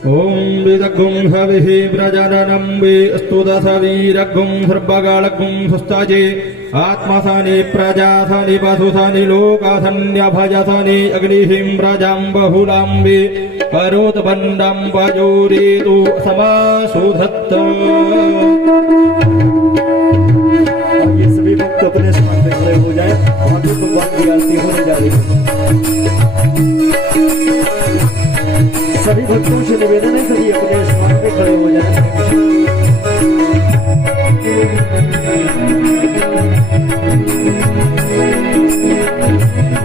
ओम विदग्गुं हविः प्रजननं वे स्तुतसवीरग्गुं सर्वगाळग्गुं सुस्ताजे आत्मसानि प्रजासानि पशुसानि लोकासन्यभजसानि अग्निहिं प्रजां बहुलां वे करोतबन्धं वजोरेतु समाशोधत्त। ये सभी भक्त अपने स्थान पे खड़े हो जाए। आगे भगवान की आरती होने जा रही है। सभी भक्तों से निवेदन है सभी अपने स्थान पे खड़े हो जाए।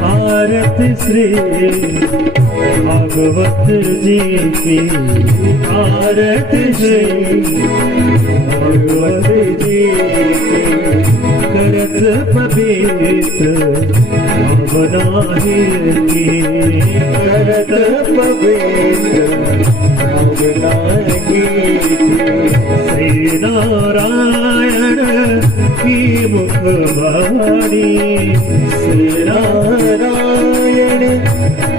आरती श्री भागवत जी की, आरती श्री भागवत जी की, करत पवित्र भावनाही की, करत पवित्र भावनाही की। श्री नारायण की मुखवाणी, श्री नारायण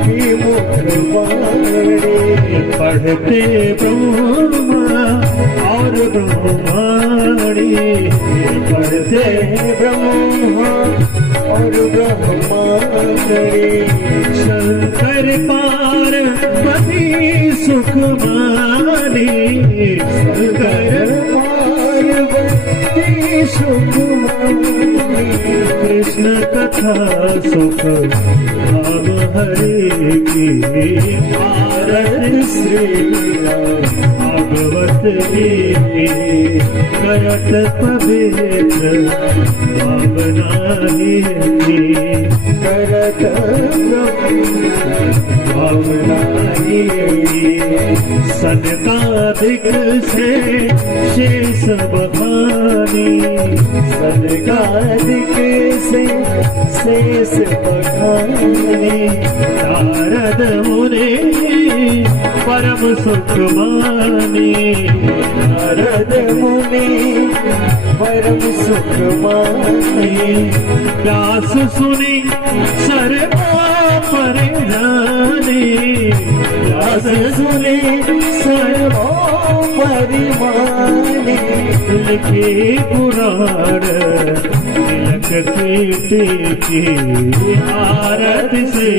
की मुखवाणी, पढ़ते ब्रह्मा और ब्रह्माणी, पढ़ते ब्रह्मा और ब्रह्माणी। शंकर पार्वती सुखमानी, शंकर पार्वती सुखमानी। कृष्ण कथा सुख धाम हरे की, आरती श्री भागवत जी करत पवित्र भावनाही की, करत भावनाही। सनकादिक से शेष बखानी, सनकादिक से शेष बखानी। नारद मुनि परम सुख मानी, नारद मुनि परम सुख मानी। व्यास सुनी सर्वा परिजानी, व्यास सुनी सर्वा परिमानी। लिखे पुराण तिलक कीर्ति, आरती से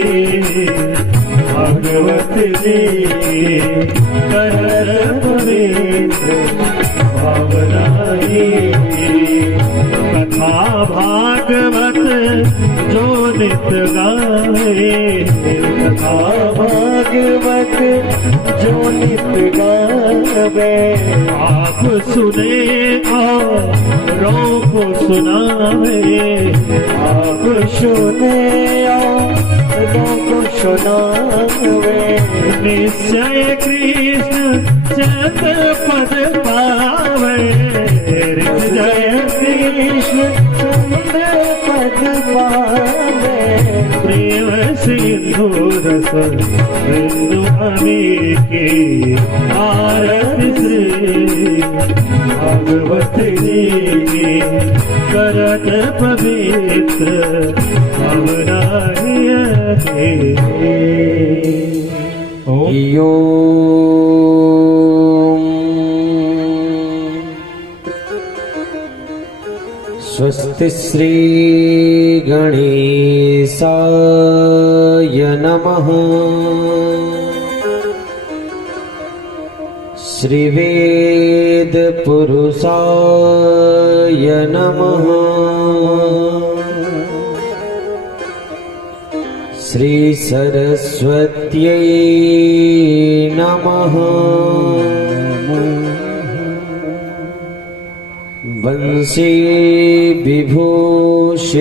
भागवत जी कर पवित्र भावनाही। कथा भागवत जो नित गाए, कथा भागवत जो नित गावे। आप सुने औरों को सुनावे, आप सुने औरों को सुनावे। निश्चय कृष्ण चत पद पावे, जय कृष्ण चंद पद पावे। प्रेम सिंधु रस बिंदु अमीके, आरती श्री भागवत जी करत पवित्र भावनाही की। यो स्वस्ति श्री गणेशाय नमः। श्री वेद पुरुषाय नमः। श्री सरस्वत्यै नमः। वंशी विभूषितकरा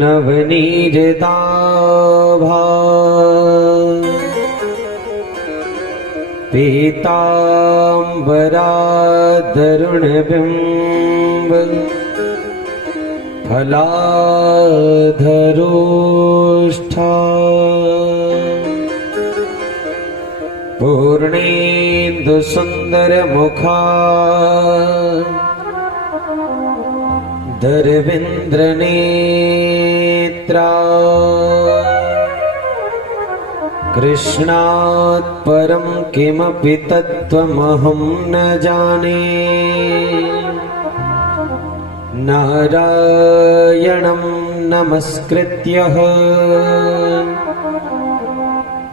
नवनीरदाभा, पीताम्बरादरुणबिम्ब फलाधरोष्ठा। पूर्णेन्दु सुंदर मुखा दरविंद्र नेत्रा। कृष्णात् परं किमपि तत्त्वमहं न जाने नारायणं नमस्कृत्यः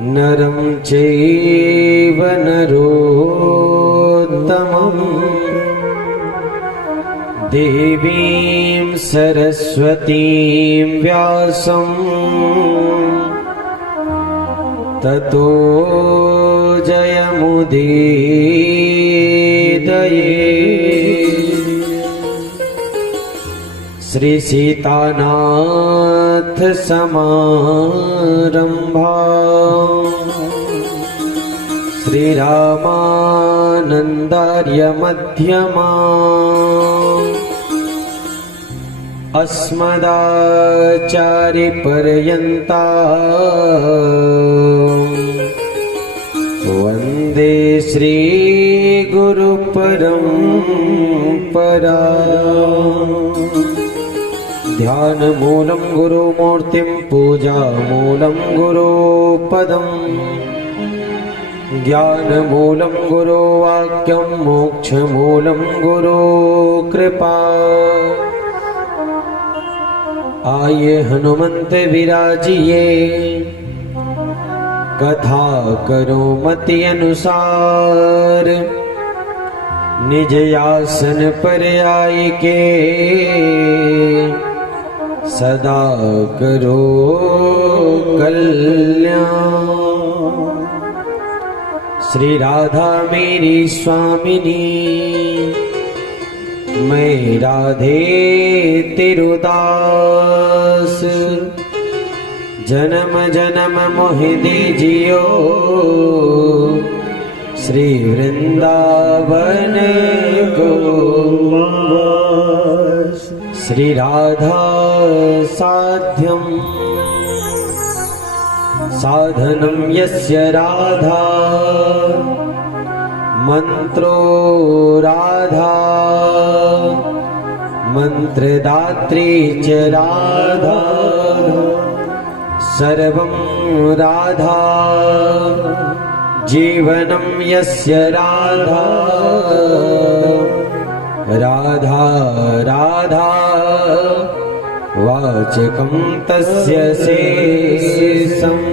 नरं चैव नरोत्तमम् देवीं सरस्वतीं व्यासं ततो जयमुदीरये। श्री सीतानाथ समारंभा श्री रामानंदार्य मध्यमा अस्मदाचार्य पर्यन्ता वन्दे श्री गुरु परंपरा। ध्यान मूलं गुरुमूर्तिं पूजा मूलं गुरुपदम् ज्ञान मूलं गुरुवाक्यं मोक्ष मूलं गुरुकृपा। आये हनुमंत विराजिए कथा करो मति अनुसार निज आसन पर आए के सदा करो कल्याण। श्री राधा मेरी स्वामिनी मैं राधे तिरुदास जन्म जन्म मोहि दीजियो श्री वृंदावन को वास। श्री राधा साध्यम साधनं यस्य राधा मंत्रो राधा मंत्रदात्री च राधा सर्वं राधा जीवनं यस्य राधा राधा राधा वाचकं तस्य शेषम्।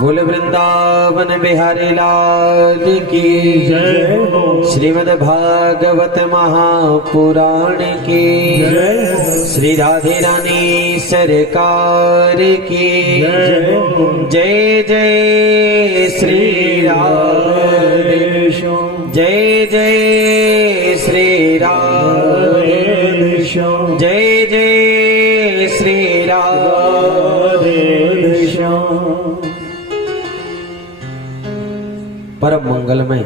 बोल वृंदावन बिहारी लाल की जय। श्रीमद् भागवत महापुराण की जय। श्री राधे रानी सरकार की जय। जय जय श्री राधे जय जय श्री राधे जय जय श्री राधे। परम मंगलमय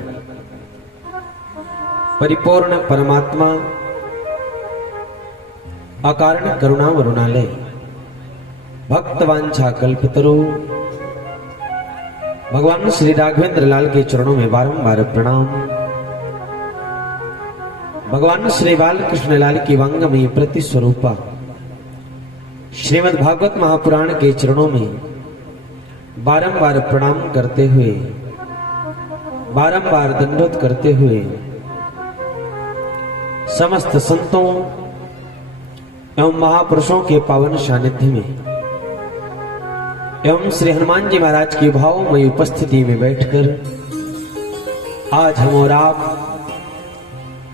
परिपूर्ण परमात्मा अकारण करुणा वरुणालय भक्तवांछा कल्पतरु भगवान श्री राघवेंद्र लाल के चरणों में बारंबार प्रणाम। भगवान श्री बाल कृष्ण लाल की वांगमयी प्रति स्वरूपा श्रीमद् भागवत महापुराण के चरणों में बारंबार प्रणाम करते हुए बारंबार दंडवत करते हुए समस्त संतों एवं महापुरुषों के पावन सानिध्य में एवं श्री हनुमान जी महाराज की भावमयी उपस्थिति में बैठकर आज हम और आप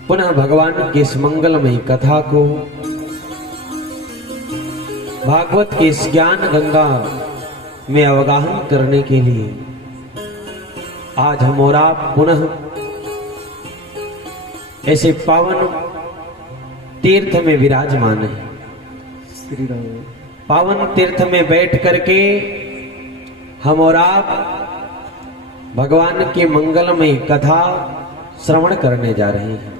पुनः भगवान की इस मंगलमयी कथा को भागवत की इस ज्ञान गंगा में अवगाहन करने के लिए आज हम और आप पुनः ऐसे पावन तीर्थ में विराजमान है। पावन तीर्थ में बैठ करके हम और आप भगवान की मंगलमयी कथा श्रवण करने जा रहे हैं,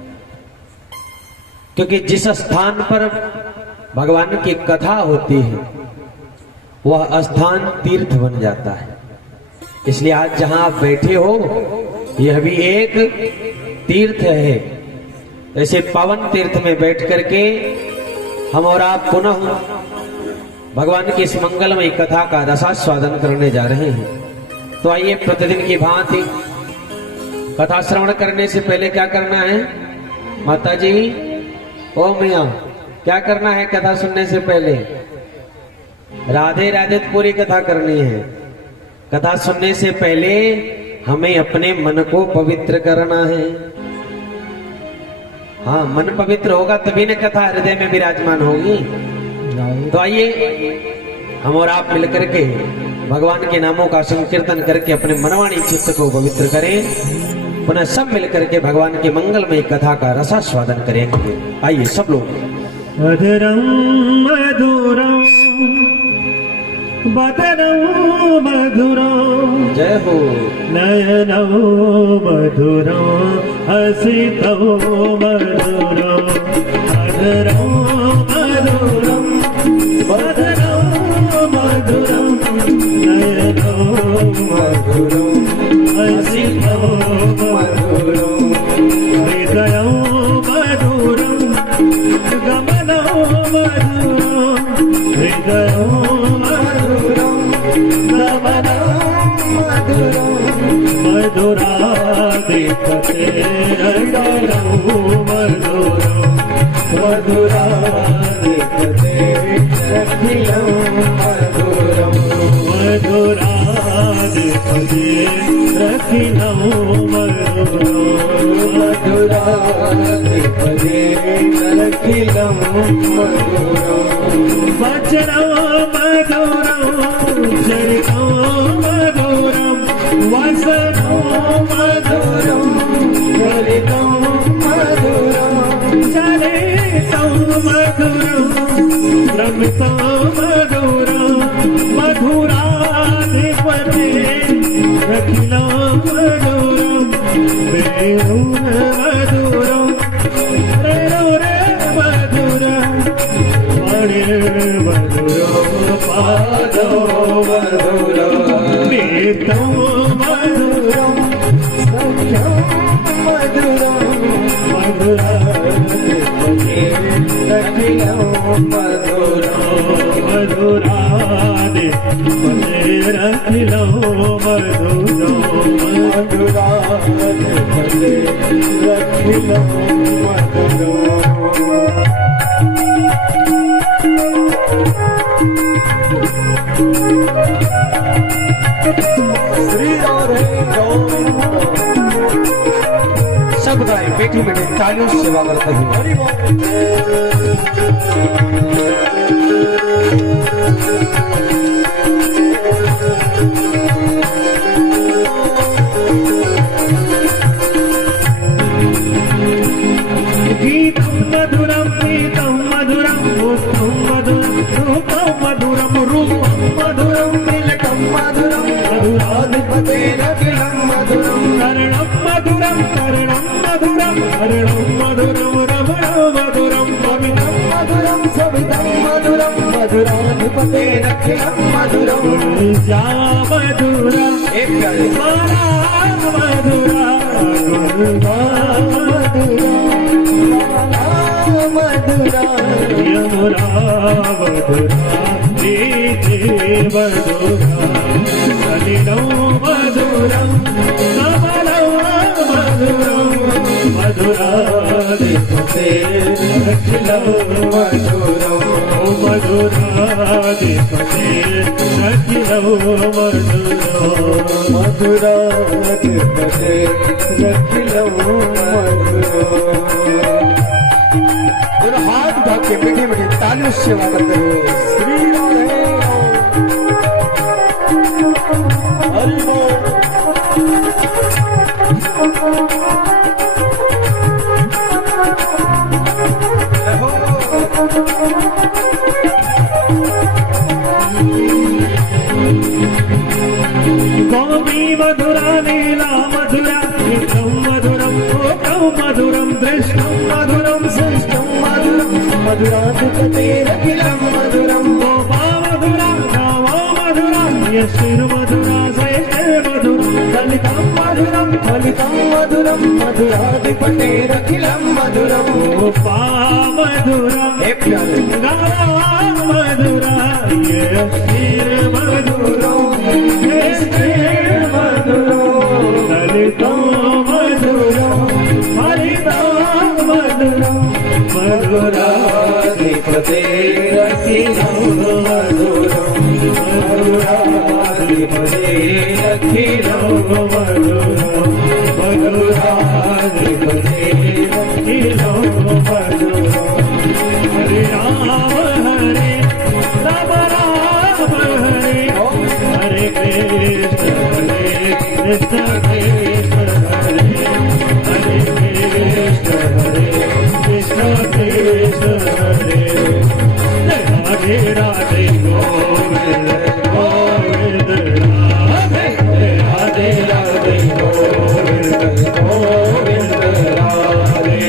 क्योंकि जिस स्थान पर भगवान की कथा होती है वह स्थान तीर्थ बन जाता है। इसलिए आज जहां आप बैठे हो यह भी एक तीर्थ है। ऐसे पावन तीर्थ में बैठ करके हम और आप पुनः भगवान की इस मंगलमय कथा का रसास्वादन करने जा रहे हैं। तो आइए प्रतिदिन की भांति कथा श्रवण करने से पहले क्या करना है माता जी? ओ मियाँ, क्या करना है कथा सुनने से पहले? राधे राधे पूरी कथा करनी है। कथा सुनने से पहले हमें अपने मन को पवित्र करना है। हाँ, मन पवित्र होगा तभी न कथा हृदय में विराजमान होगी। तो आइए हम और आप मिलकर के भगवान के नामों का संकीर्तन करके अपने मनवाणी चित्त को पवित्र करें। पुनः सब मिलकर के भगवान के मंगलमय कथा का रसास्वादन करेंगे। आइए सब लोग। मधुरम मधुरम बदनम मधुरम जय हो। नयनम मधुरम हसितम मधुरम मधुरम मधुरम बदनम मधुरम नयनम मधुरम हसितम मधुरम हृदयम मधुरम गमनम मधुरम हृदयम मधुराधिपते मधुरम मधुराधिपते रखिलं मधुरम मधुराधिपते रखिलं मधुरम मधुराधिपते रखिलं मधुरम वचनं मधुरं चरितं मधुरं वसनं मधुरं चरितं मधुरं चरितं मधुरं भ्रमितं मधुरं मधुराधिपते रखिलं मधुरं वेणुं मधुरं रेणुरे मधुरं मणिर्मधुरं पादो मधुरं नीतं मधुरं सख्यं मधुरं मधुराधिपते रखिलं मधुरं मधुराधिपते रखिलं मधुरं मधुराधिपते रखिलं मधुरं। सब गाय बैठी बैठी तालियों से सेवा करते हुए। गीतं मधुरं गीतं मधुरं पुष्पं मधुरं रूपं मधुरं रूपं मधुरं तिलकं मधुरं मधुराधिपते रखिलं मधुरं कर्णं मधुरं कर्णं मधुरं कर्णं मधुरं रमणं मधुरं कवितं मधुरं सवितं मधुरं मधुराधिपते रखिलं मधुरं गुलजा मधुरा माला मधुरा गुलजा मधुरा मधुरा यमुना मधुरा नीति मधुरा सलिलं मधुरं कमलं मधुरं मधुराधिपते रखिलं मधुरं मधुराधिपते रखिलं मधुरं मधुराधिपते रखिलं मधुरं। हाथ उठा के मीठी मीठी तालियों से सेवा करते हुए श्री हरि बोल। गोपी मधुरा लीला मधुरा नित्यं मधुरं लोकं मधुरं दृष्टं मधुरं सृष्टं मधुरं मधुराधिपते रखिलं मधुरं गोपा मधुरा गावो मधुरा यशिर्मधुरा श्रेष्ठिर्मधुरं फलितं मधुरं फलितं मधुरम मधुराधिपतेरखिलं मधुरम गोपा मधुरम हे प्यारे गावा मधुरा ये क्षीर मधुरम ये क्षीर मधुरम ललितो मधुरम हरितो मधुरम मधुराधिपतेरखिलं मधुरम मधुराधिपतेरखिलं मधुरम मधुराधिपतेरखिलं मधुरम हरे राम हरे राम राम हरे हरे कृष्ण कृष्ण हरे हरे कृष्ण कृष्ण हरे राधे राधे गोविंद गोविंद राधे राधे राधे गोविंद गोविंद राधे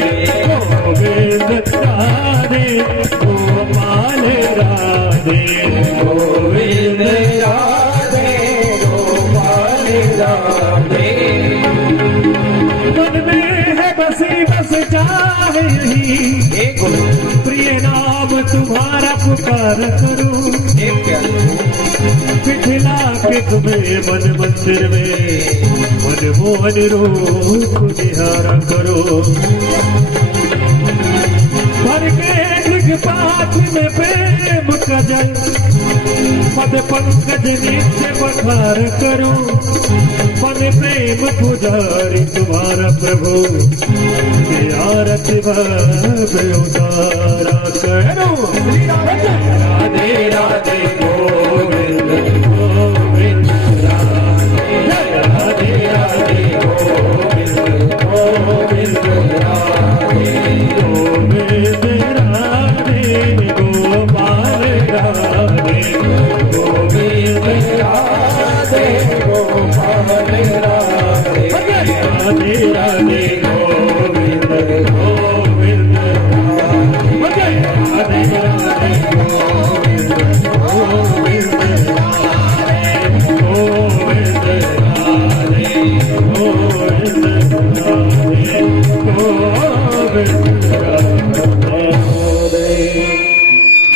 गोविंद राधे गोपाल राधे गोविंद राधे गोपाल राधे मन में है बसी बस चाहे ही प्रिय नाम तुम्हारा पुकार करूं पिछला के तुम्हें मन मंदिर में मन मोहन रूप निहारा करो भर के दिग्पात में प्रेम का जल पद पंकज नित्य बखार करो पद प्रेम पुजारी तुम्हारा प्रभु ये आरती भव्य उतारा करो राधे राधे गोविंद गोविंद राधे राधे गोविंद गोविंद राधे गोविंद राधे गोपाल राधे गोविंद राधे गोपाल राधे राधे राधे गोविंद गोविंद राधे राधे राधे गोविंद गोविंद राधे गोविंद राधे गोविंद राधे गोविंद राधे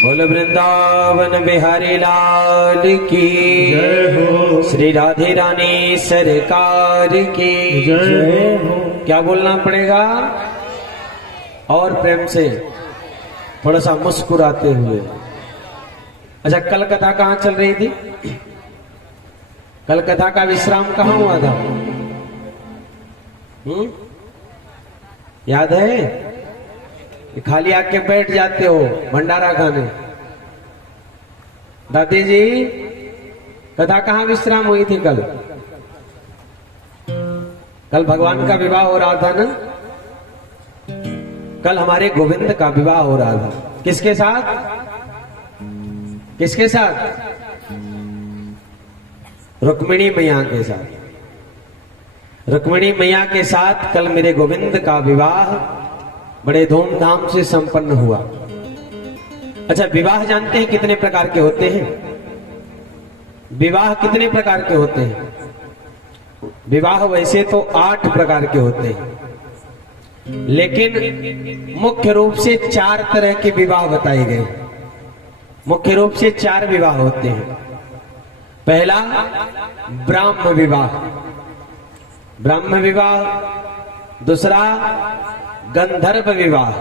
बोल वृंदावन बिहारी लाल की जय हो श्री राधे रानी सरकार की जय हो क्या बोलना पड़ेगा और प्रेम से थोड़ा सा मुस्कुराते हुए। अच्छा, कल कथा कहाँ चल रही थी? कल कथा का विश्राम कहाँ हुआ था? याद है? खाली आके बैठ जाते हो भंडारा खाने। दादी जी, कथा कहाँ विश्राम हुई थी कल? कल भगवान का विवाह हो रहा था ना? कल हमारे गोविंद का विवाह हो रहा था। किसके साथ? किसके साथ? रुक्मिणी मैया के साथ। रुक्मिणी मैया के साथ कल मेरे गोविंद का विवाह बड़े धूमधाम से संपन्न हुआ। अच्छा, विवाह जानते हैं कितने प्रकार के होते हैं? विवाह कितने प्रकार के होते हैं? विवाह वैसे तो 8 प्रकार के होते हैं, लेकिन मुख्य रूप से 4 तरह के विवाह बताए गए। मुख्य रूप से 4 विवाह होते हैं। पहला ब्राह्म विवाह, ब्राह्म विवाह। दूसरा गंधर्व विवाह।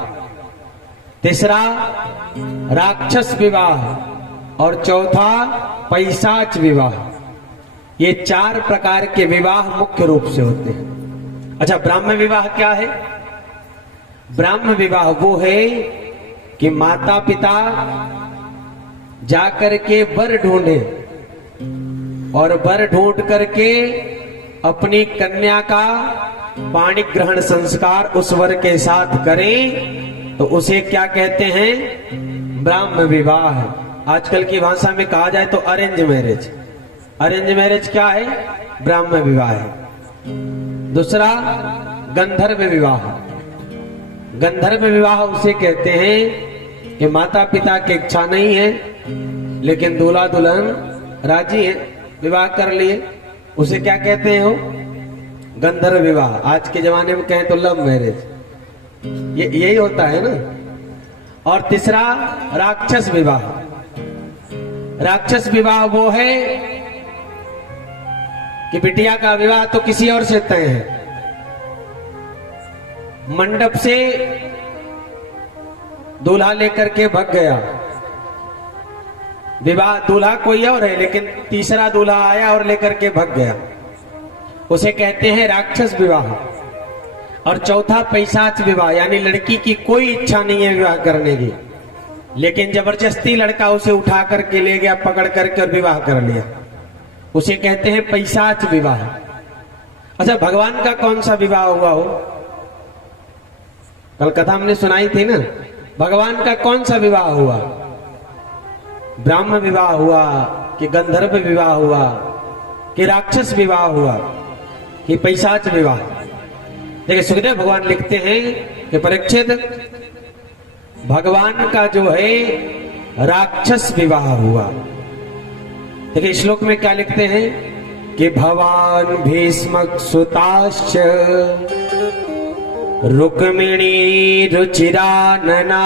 तीसरा राक्षस विवाह। और चौथा पैशाच विवाह। ये 4 प्रकार के विवाह मुख्य रूप से होते हैं। अच्छा, ब्राह्म विवाह क्या है? ब्राह्म विवाह वो है कि माता पिता जाकर के वर ढूंढे और वर ढूंढ करके अपनी कन्या का पाणी ग्रहण संस्कार उस वर के साथ करें तो उसे क्या कहते हैं? ब्राह्म विवाह। आजकल की भाषा में कहा जाए तो अरेंज मैरिज। अरेंज मैरिज क्या है? ब्राह्म विवाह है। दूसरा गंधर्व विवाह। गंधर्व विवाह उसे कहते हैं कि माता पिता की इच्छा नहीं है लेकिन दूल्हा दुल्हन राजी है, विवाह कर लिए। उसे क्या कहते हैं? हो गंधर्व विवाह, आज के जमाने में कहें तो लव मैरिज, यही होता है ना। और तीसरा राक्षस विवाह। राक्षस विवाह वो है कि बिटिया का विवाह तो किसी और से तय है, मंडप से दूल्हा लेकर के भग गया, विवाह दूल्हा कोई और है लेकिन तीसरा दूल्हा आया और लेकर के भग गया, उसे कहते हैं राक्षस विवाह। और चौथा पैशाच विवाह, यानी लड़की की कोई इच्छा नहीं है विवाह करने की, लेकिन जबरदस्ती लड़का उसे उठा करके ले गया, पकड़ करके और विवाह कर लिया, उसे कहते हैं पैशाच विवाह। अच्छा, भगवान का कौन सा विवाह हुआ हो? कल कथा हमने सुनाई थी ना, भगवान का कौन सा विवाह हुआ? ब्राह्म विवाह हुआ कि गंधर्व विवाह हुआ कि राक्षस विवाह हुआ कि पैशाच विवाह? देखिए, सुखदेव भगवान लिखते हैं कि परीक्षित, भगवान का जो है राक्षस विवाह हुआ। देखिए श्लोक में क्या लिखते हैं कि भवान भीष्मक सुताश्च रुक्मिणी रुचिरानना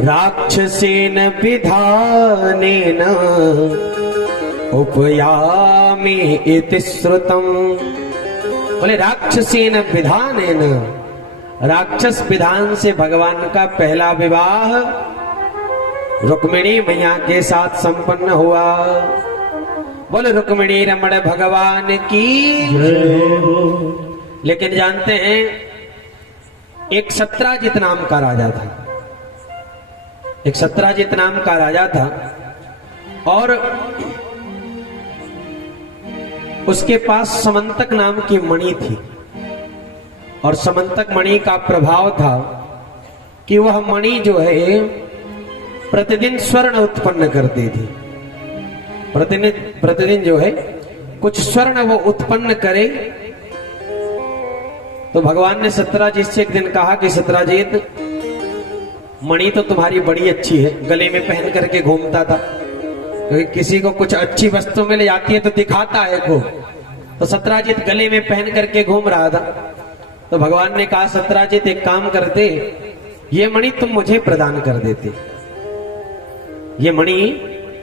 राक्षसेन विधानेन उपयामि इति श्रुतम्। बोले राक्षसेन विधानेन, राक्षस विधान से भगवान का पहला विवाह रुक्मिणी मैया के साथ संपन्न हुआ। बोले रुक्मिणी रमण भगवान की। लेकिन जानते हैं, एक सत्राजित नाम का राजा था, एक सत्राजित नाम का राजा था, और उसके पास समंतक नाम की मणि थी। और समंतक मणि का प्रभाव था कि वह मणि जो है प्रतिदिन स्वर्ण उत्पन्न करती थी। प्रतिदिन जो है कुछ स्वर्ण वो उत्पन्न करे। तो भगवान ने सत्राजित से एक दिन कहा कि सत्राजित, मणि तो तुम्हारी बड़ी अच्छी है, गले में पहन करके घूमता था, क्योंकि किसी को कुछ अच्छी वस्तु मिल जाती है तो दिखाता है को। तो सत्राजित गले में पहन करके घूम रहा था। तो भगवान ने कहा, सत्राजित एक काम करते, ये मणि तुम मुझे प्रदान कर देते, ये मणि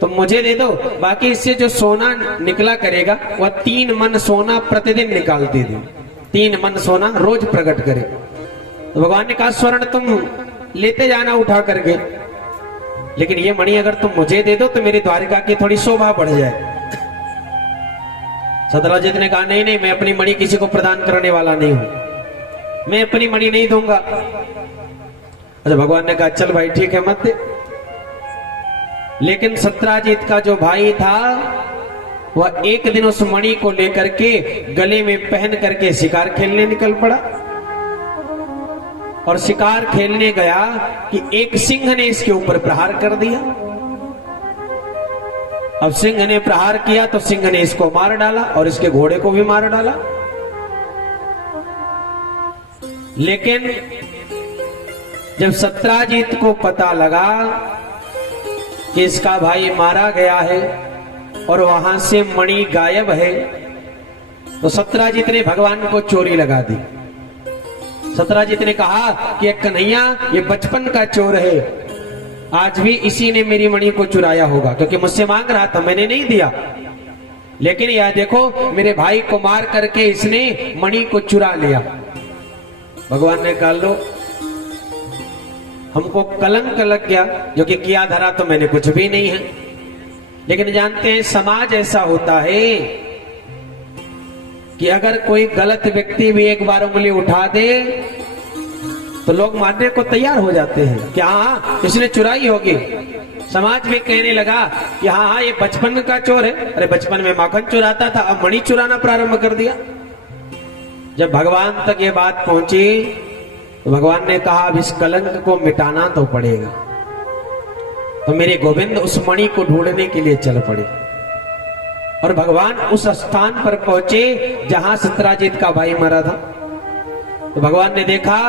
तुम मुझे दे दो, बाकी इससे जो सोना निकला करेगा वह 3 मन सोना प्रतिदिन निकालती थी, 3 मन सोना रोज प्रकट करे। तो भगवान ने कहा, स्वर्ण तुम लेते जाना उठा करके, लेकिन ये मणि अगर तुम मुझे दे दो तो मेरी द्वारिका की थोड़ी शोभा बढ़ जाए। सत्राजित ने कहा, नहीं नहीं, मैं अपनी मणि किसी को प्रदान करने वाला नहीं हूं, मैं अपनी मणि नहीं दूंगा। अच्छा, भगवान ने कहा, चल भाई ठीक है, मत दे। लेकिन सत्राजित का जो भाई था वह एक दिन उस मणि को लेकर के गले में पहन करके शिकार खेलने निकल पड़ा। और शिकार खेलने गया कि एक सिंह ने इसके ऊपर प्रहार कर दिया। अब सिंह ने प्रहार किया तो सिंह ने इसको मार डाला और इसके घोड़े को भी मार डाला। लेकिन जब सत्राजित को पता लगा कि इसका भाई मारा गया है और वहां से मणि गायब है, तो सत्राजित ने भगवान को चोरी लगा दी। सत्राजित ने कहा कि कन्हैया, ये बचपन का चोर है, आज भी इसी ने मेरी मणि को चुराया होगा, क्योंकि मुझसे मांग रहा था, मैंने नहीं दिया, लेकिन यह देखो मेरे भाई को मार करके इसने मणि को चुरा लिया। भगवान ने कहा, लो, हमको कलंक लग गया, जो कि किया धरा तो मैंने कुछ भी नहीं है। लेकिन जानते हैं, समाज ऐसा होता है कि अगर कोई गलत व्यक्ति भी एक बार उंगली उठा दे तो लोग मारने को तैयार हो जाते हैं कि हाँ इसने चुराई होगी। समाज में कहने लगा कि हाँ हाँ ये बचपन का चोर है, अरे बचपन में माखन चुराता था, अब मणि चुराना प्रारंभ कर दिया। जब भगवान तक ये बात पहुंची तो भगवान ने कहा, अब इस कलंक को मिटाना तो पड़ेगा। तो मेरे गोविंद उस मणि को ढूंढने के लिए चल पड़े और भगवान उस स्थान पर पहुंचे जहां सत्राजित का भाई मरा था। तो भगवान ने देखा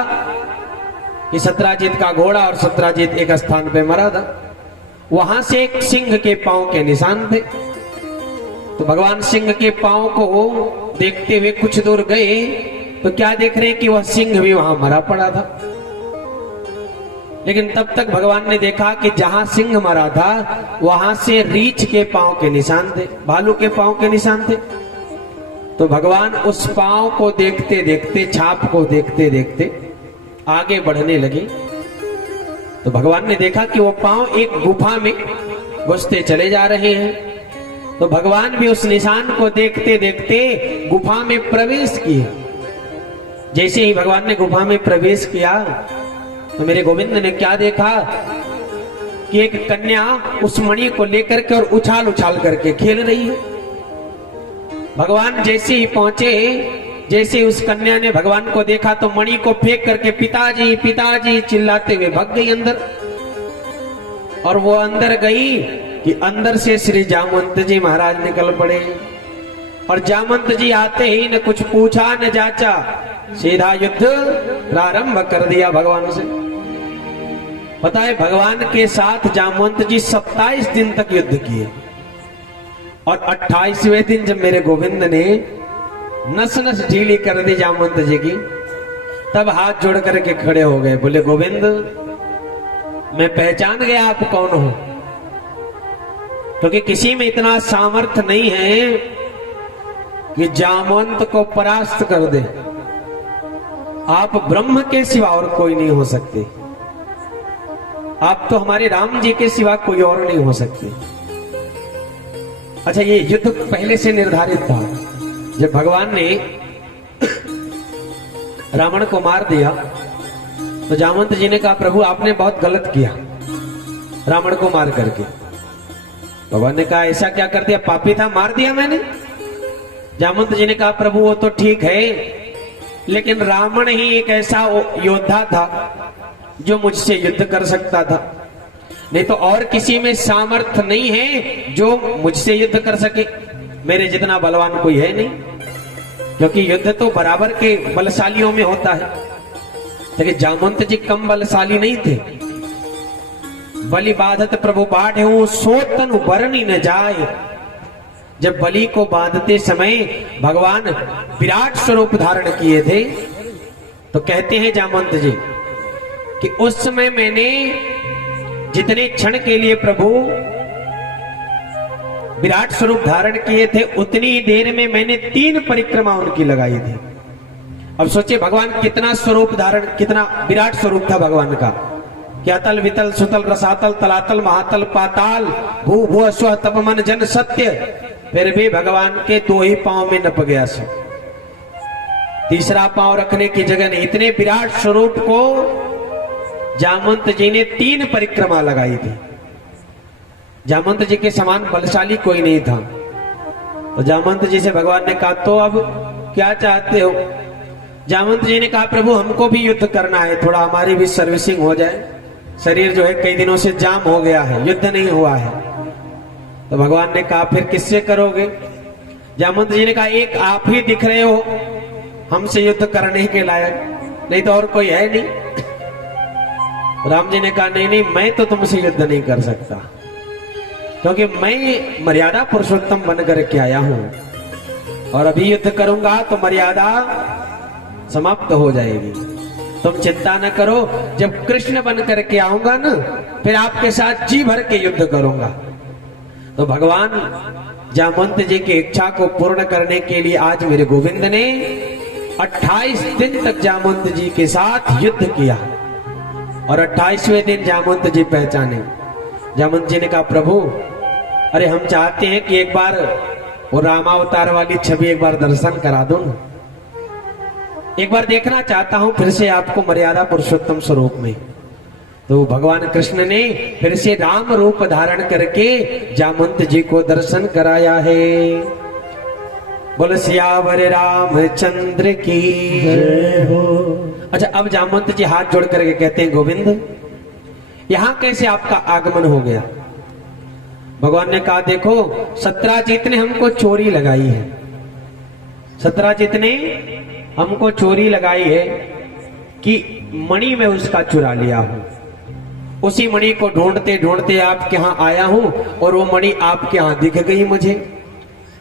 कि सत्राजित का घोड़ा और सत्राजित एक स्थान पे मरा था, वहां से एक सिंह के पांव के निशान थे। तो भगवान सिंह के पांव को देखते हुए कुछ दूर गए तो क्या देख रहे हैं कि वह सिंह भी वहां मरा पड़ा था। लेकिन तब तक भगवान ने देखा कि जहां सिंह मरा था वहां से रीछ के पांव के निशान थे, भालू के पांव के निशान थे। तो भगवान उस पांव को देखते देखते, छाप को देखते देखते आगे बढ़ने लगे। तो भगवान ने देखा कि वो पांव एक गुफा में घुसते चले जा रहे हैं। तो भगवान भी उस निशान को देखते देखते गुफा में प्रवेश किए। जैसे ही भगवान ने गुफा में प्रवेश किया तो मेरे गोविंद ने क्या देखा कि एक कन्या उस मणि को लेकर के और उछाल उछाल करके खेल रही है। भगवान जैसे ही पहुंचे, जैसे उस कन्या ने भगवान को देखा तो मणि को फेंक करके पिताजी पिताजी चिल्लाते हुए भाग गई अंदर। और वो अंदर गई कि अंदर से श्री जामवंत जी महाराज निकल पड़े। और जामवंत जी आते ही न कुछ पूछा न जांचा, सीधा युद्ध प्रारंभ कर दिया भगवान से। पता है भगवान के साथ जामवंत जी 27 दिन तक युद्ध किए। और 28वें दिन जब मेरे गोविंद ने नस नस ढीली कर दी जामवंत जी की, तब हाथ जोड़ करके खड़े हो गए। बोले गोविंद, मैं पहचान गया आप कौन हो, क्योंकि किसी में इतना सामर्थ्य नहीं है कि जामवंत को परास्त कर दे। आप ब्रह्म के सिवा और कोई नहीं हो सकते। आप तो हमारे राम जी के सिवा कोई और नहीं हो सकते। अच्छा, ये युद्ध पहले से निर्धारित था। जब भगवान ने रावण को मार दिया तो जामवंत जी ने कहा प्रभु आपने बहुत गलत किया रावण को मार करके। भगवान ने कहा ऐसा क्या कर दिया, पापी था मार दिया मैंने। जामवंत जी ने कहा प्रभु वो तो ठीक है, लेकिन रावण ही एक ऐसा योद्धा था जो मुझसे युद्ध कर सकता था, नहीं तो और किसी में सामर्थ्य नहीं है जो मुझसे युद्ध कर सके। मेरे जितना बलवान कोई है नहीं, क्योंकि युद्ध तो बराबर के बलशालियों में होता है। लेकिन जामवंत जी कम बलशाली नहीं थे। बलि बाधत प्रभु बाढ़ हूं सो तनु बरनी न जाए। जब बलि को बांधते समय भगवान विराट स्वरूप धारण किए थे, तो कहते हैं जामवंत जी कि उस समय मैंने जितने क्षण के लिए प्रभु विराट स्वरूप धारण किए थे, उतनी ही देर में मैंने 3 परिक्रमा उनकी लगाई थी। अब सोचिए भगवान कितना स्वरूप धारण, कितना विराट स्वरूप था भगवान का। क्या तल वितल सुतल रसातल तलातल महातल पाताल भू भू स्व तप मन जन सत्य, फिर भी भगवान के 2 ही पांव में नप गया सब। तीसरा पांव रखने की जगह नहीं। इतने विराट स्वरूप को जामवंत जी ने 3 परिक्रमा लगाई थी। जामवंत जी के समान बलशाली कोई नहीं था। तो जामवंत जी से भगवान ने कहा तो अब क्या चाहते हो। जामवंत जी ने कहा प्रभु हमको भी युद्ध करना है, थोड़ा हमारी भी सर्विसिंग हो जाए। शरीर जो है कई दिनों से जाम हो गया है, युद्ध नहीं हुआ है। तो भगवान ने कहा फिर किससे करोगे। जामवंत जी ने कहा एक आप ही दिख रहे हो हमसे युद्ध करने के लायक, नहीं तो और कोई है नहीं। राम जी ने कहा नहीं नहीं, मैं तो तुमसे युद्ध नहीं कर सकता, क्योंकि मैं मर्यादा पुरुषोत्तम बनकर के आया हूं, और अभी युद्ध करूंगा तो मर्यादा समाप्त हो जाएगी। तुम चिंता न करो, जब कृष्ण बन करके आऊंगा ना, फिर आपके साथ जी भर के युद्ध करूंगा। तो भगवान जामवंत जी की इच्छा को पूर्ण करने के लिए आज मेरे गोविंद ने 28 दिन तक जामवंत जी के साथ युद्ध किया। और 28वें दिन जामवंत जी पहचाने। जामवंत जी ने कहा प्रभु अरे हम चाहते हैं कि एक बार वो रामावतार वाली छवि एक बार दर्शन करा दो ना, एक बार देखना चाहता हूं फिर से आपको मर्यादा पुरुषोत्तम स्वरूप में। तो भगवान कृष्ण ने फिर से राम रूप धारण करके जामवंत जी को दर्शन कराया है। बोल सियावर रामचंद्र की जय हो। अच्छा, अब जामवंत जी हाथ जोड़ करके कहते हैं गोविंद यहां कैसे आपका आगमन हो गया। भगवान ने कहा देखो सत्राजित ने हमको चोरी लगाई है, सत्राजित ने हमको चोरी लगाई है कि मणि में उसका चुरा लिया हूं। उसी मणि को ढूंढते ढूंढते आपके यहां आया हूं और वो मणि आपके यहां दिख गई मुझे।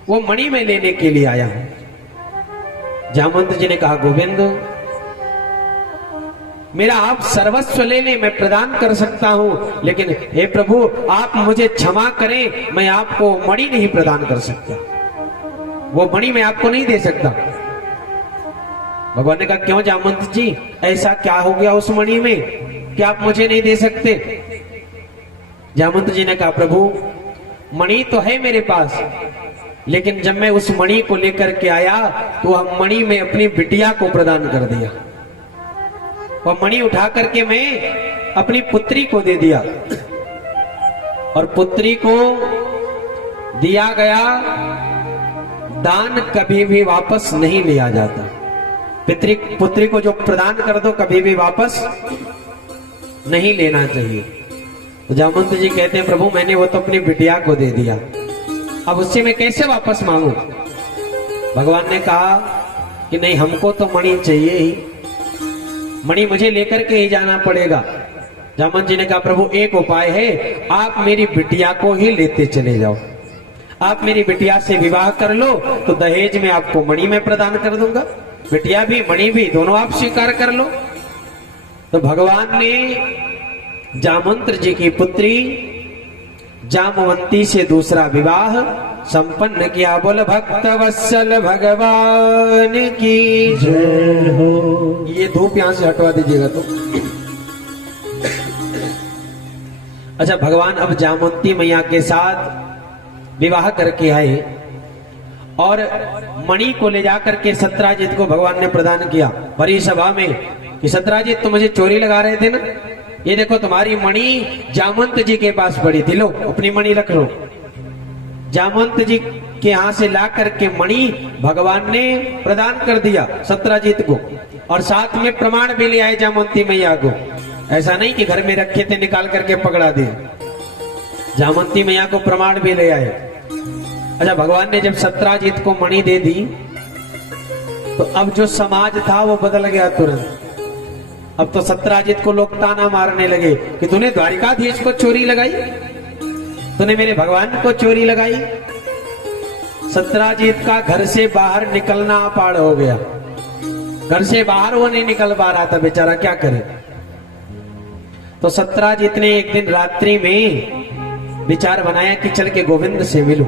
वो मणि में लेने के लिए आया हूं। जामवंत जी ने कहा, गोविंद मेरा आप सर्वस्व ले लें, मैं प्रदान कर सकता हूं, लेकिन हे प्रभु आप मुझे क्षमा करें, मैं आपको मणि नहीं प्रदान कर सकता, वो मणि मैं आपको नहीं दे सकता। भगवान ने कहा, क्यों जामवंत जी, ऐसा क्या हो गया उस मणि में कि आप मुझे नहीं दे सकते? जामवंत जी ने कहा, प्रभु मणि तो है मेरे पास, लेकिन जब मैं उस मणि को लेकर के आया तो वह मणि में अपनी बिटिया को प्रदान कर दिया। वह मणि उठा करके मैं अपनी पुत्री को दे दिया, और पुत्री को दिया गया दान कभी भी वापस नहीं लिया जाता। पुत्री को जो प्रदान कर दो कभी भी वापस नहीं लेना चाहिए। तो जामवंत जी कहते हैं, प्रभु मैंने वो तो अपनी बिटिया को दे दिया, अब उससे मैं कैसे वापस मांगू? भगवान ने कहा कि नहीं, हमको तो मणि चाहिए ही, मणि मुझे लेकर के ही जाना पड़ेगा। जामवंत जी ने कहा, प्रभु एक उपाय है, आप मेरी बिटिया को ही लेते चले जाओ, आप मेरी बिटिया से विवाह कर लो तो दहेज में आपको मणि में प्रदान कर दूंगा, बिटिया भी मणि भी दोनों आप स्वीकार कर लो। तो भगवान ने जामवंत जी की पुत्री जामवंती से दूसरा विवाह संपन्न किया। बोल भक्त वत्सल भगवान की जय हो। ये धूप यहां से हटवा दीजिएगा तो। अच्छा, भगवान अब जामवंती मैया के साथ विवाह करके आए और मणि को ले जाकर के सत्राजित को भगवान ने प्रदान किया बड़ी सभा में कि सत्राजित तुम मुझे चोरी लगा रहे थे ना, ये देखो तुम्हारी मणि जामवंत जी के पास पड़ी थी, लो अपनी मणि रख लो। जामवंत जी के यहां से ला करके मणि भगवान ने प्रदान कर दिया सत्राजित को, और साथ में प्रमाण भी ले आए जामवंती मैया को। ऐसा नहीं कि घर में रखे थे निकाल करके पकड़ा दिए, जामवंती मैया को प्रमाण भी ले आए। अच्छा, भगवान ने जब सत्राजित को मणि दे दी तो अब जो समाज था वो बदल गया तुरंत। अब तो सत्राजित को लोग ताना मारने लगे कि तूने द्वारिकाधीश को चोरी लगाई, तूने मेरे भगवान को चोरी लगाई। सत्राजित का घर से बाहर निकलना अपाड़ हो गया, घर से बाहर वो नहीं निकल पा रहा था बेचारा, क्या करे। तो सत्राजित ने एक दिन रात्रि में विचार बनाया कि चल के गोविंद से मिलूं,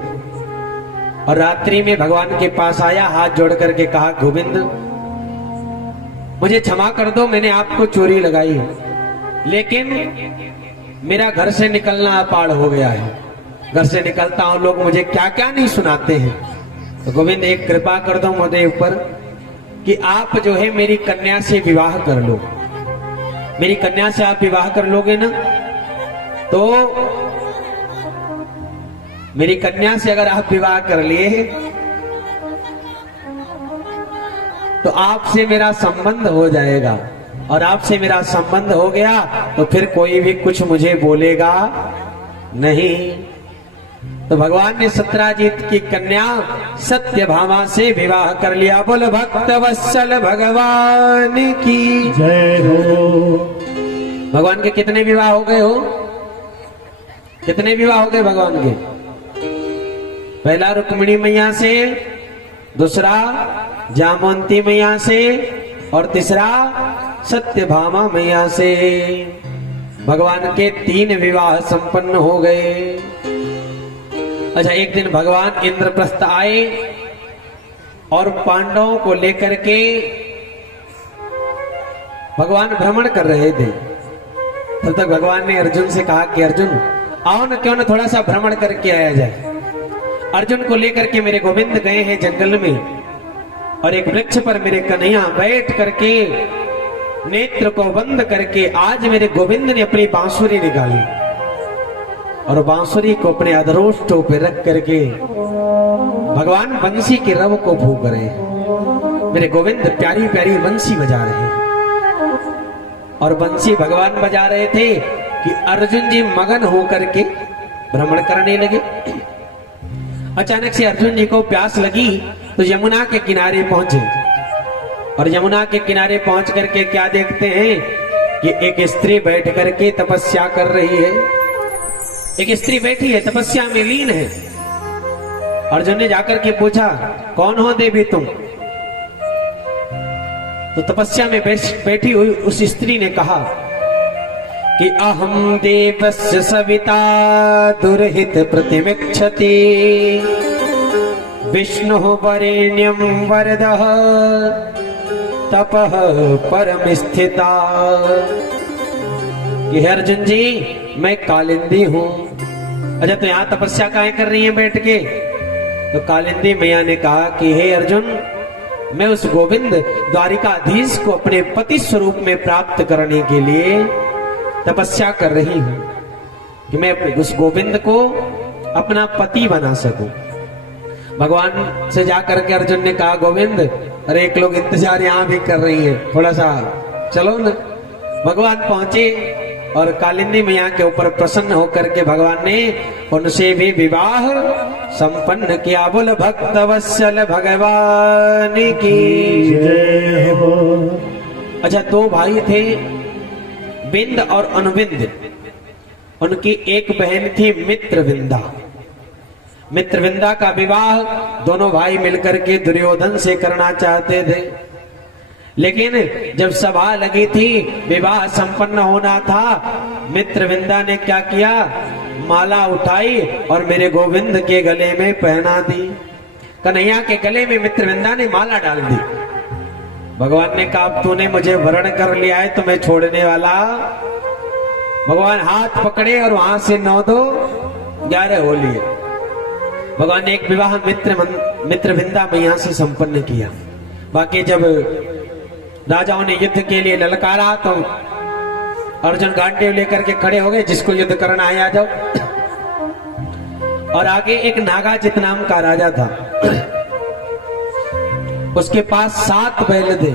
और रात्रि में भगवान के पास आया, हाथ जोड़ करके कहा, गोविंद मुझे क्षमा कर दो, मैंने आपको चोरी लगाई, लेकिन मेरा घर से निकलना अपाड़ हो गया है, घर से निकलता हूं लोग मुझे क्या क्या नहीं सुनाते हैं। तो गोविंद एक कृपा कर दो मुझे ऊपर कि आप जो है मेरी कन्या से विवाह कर लो, मेरी कन्या से आप विवाह कर लोगे ना, तो मेरी कन्या से अगर आप विवाह कर लिए तो आपसे मेरा संबंध हो जाएगा, और आपसे मेरा संबंध हो गया तो फिर कोई भी कुछ मुझे बोलेगा नहीं। तो भगवान ने सत्राजित की कन्या सत्यभामा से विवाह कर लिया। बोल भक्त वत्सल भगवान की जय हो। भगवान के कितने विवाह हो गए हो? कितने विवाह हो गए भगवान के? पहला रुक्मिणी मैया से, दूसरा जामवंती मैया से, और तीसरा सत्यभामा मैया से। भगवान के 3 विवाह संपन्न हो गए। अच्छा, एक दिन भगवान इंद्रप्रस्थ आए और पांडवों को लेकर के भगवान भ्रमण कर रहे थे। तब तक भगवान ने अर्जुन से कहा कि अर्जुन आओ न, क्यों न थोड़ा सा भ्रमण करके आया जाए। अर्जुन को लेकर के मेरे गोविंद गए हैं जंगल में, और एक वृक्ष पर मेरे कन्हैया बैठ करके नेत्र को बंद करके आज मेरे गोविंद ने अपनी बांसुरी निकाली और बांसुरी को अपने अधरोष्ठों पे रख करके भगवान बंसी के रव को फूंक रहे हैं। मेरे गोविंद प्यारी प्यारी बंसी बजा रहे हैं, और बंसी भगवान बजा रहे थे कि अर्जुन जी मगन होकर के भ्रमण करने लगे। अचानक से अर्जुन जी को प्यास लगी तो यमुना के किनारे पहुंचे, और यमुना के किनारे पहुंच करके क्या देखते हैं कि एक स्त्री बैठ करके तपस्या कर रही है। एक स्त्री बैठी है, तपस्या में लीन है। अर्जुन ने जाकर के पूछा, कौन हो देवी तुम? तो तपस्या में बैठी हुई उस स्त्री ने कहा कि अहम देवस्य सविता दुर्हित प्रतिमिच्छति विष्णु वरेण्यम वरदः तपः परम स्थिता। ये अर्जुन जी, मैं कालिंदी हूं। अच्छा, तो यहां तपस्या काहे कर रही हैं बैठ के? तो कालिंदी मैया ने कहा कि हे अर्जुन, मैं उस गोविंद द्वारिकाधीश को अपने पति स्वरूप में प्राप्त करने के लिए तपस्या कर रही हूं कि मैं उस गोविंद को अपना पति बना सकूं। भगवान से जाकर के अर्जुन ने कहा, गोविंद, अरे एक लोग इंतजार यहां भी कर रही हैं, थोड़ा सा चलो न। भगवान पहुंचे और कालिंदी मैया के ऊपर प्रसन्न होकर के भगवान ने उनसे भी विवाह संपन्न किया। बोल भक्त वत्सल भगवान की जय हो। अच्छा, दो भाई थे, बिंद और अनुबिंद। उनकी एक बहन थी मित्रविंदा। मित्रविंदा का विवाह दोनों भाई मिलकर के दुर्योधन से करना चाहते थे, लेकिन जब सभा लगी थी, विवाह संपन्न होना था, मित्रविंदा ने क्या किया? माला उठाई और मेरे गोविंद के गले में पहना दी। कन्हैया के गले में मित्रविंदा ने माला डाल दी। भगवान ने कहा, अब तूने मुझे वरण कर लिया है तो मैं छोड़ने वाला। भगवान हाथ पकड़े और वहां से 9 2 11 हो लिए। भगवान ने एक विवाह मित्रविंदा मैया से संपन्न किया। बाकी जब राजाओं ने युद्ध के लिए ललकारा तो अर्जुन गांडीव लेकर के खड़े हो गए, जिसको युद्ध करना है आ जाओ। और आगे एक नागाजित नाम का राजा था, उसके पास 7 बैल थे।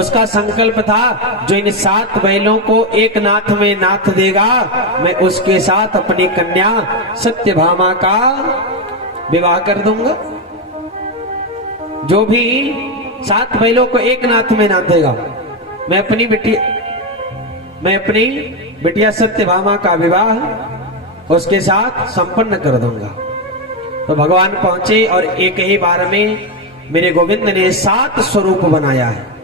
उसका संकल्प था, जो इन 7 बैलों को एक नाथ में नाथ देगा, मैं उसके साथ अपनी कन्या सत्यभामा का विवाह कर दूंगा। जो भी 7 बैलों को एक नाथ में नाथेगा, मैं अपनी बिटिया सत्यभामा का विवाह उसके साथ संपन्न कर दूंगा। तो भगवान पहुंचे और एक ही बार में मेरे गोविंद ने 7 स्वरूप बनाया है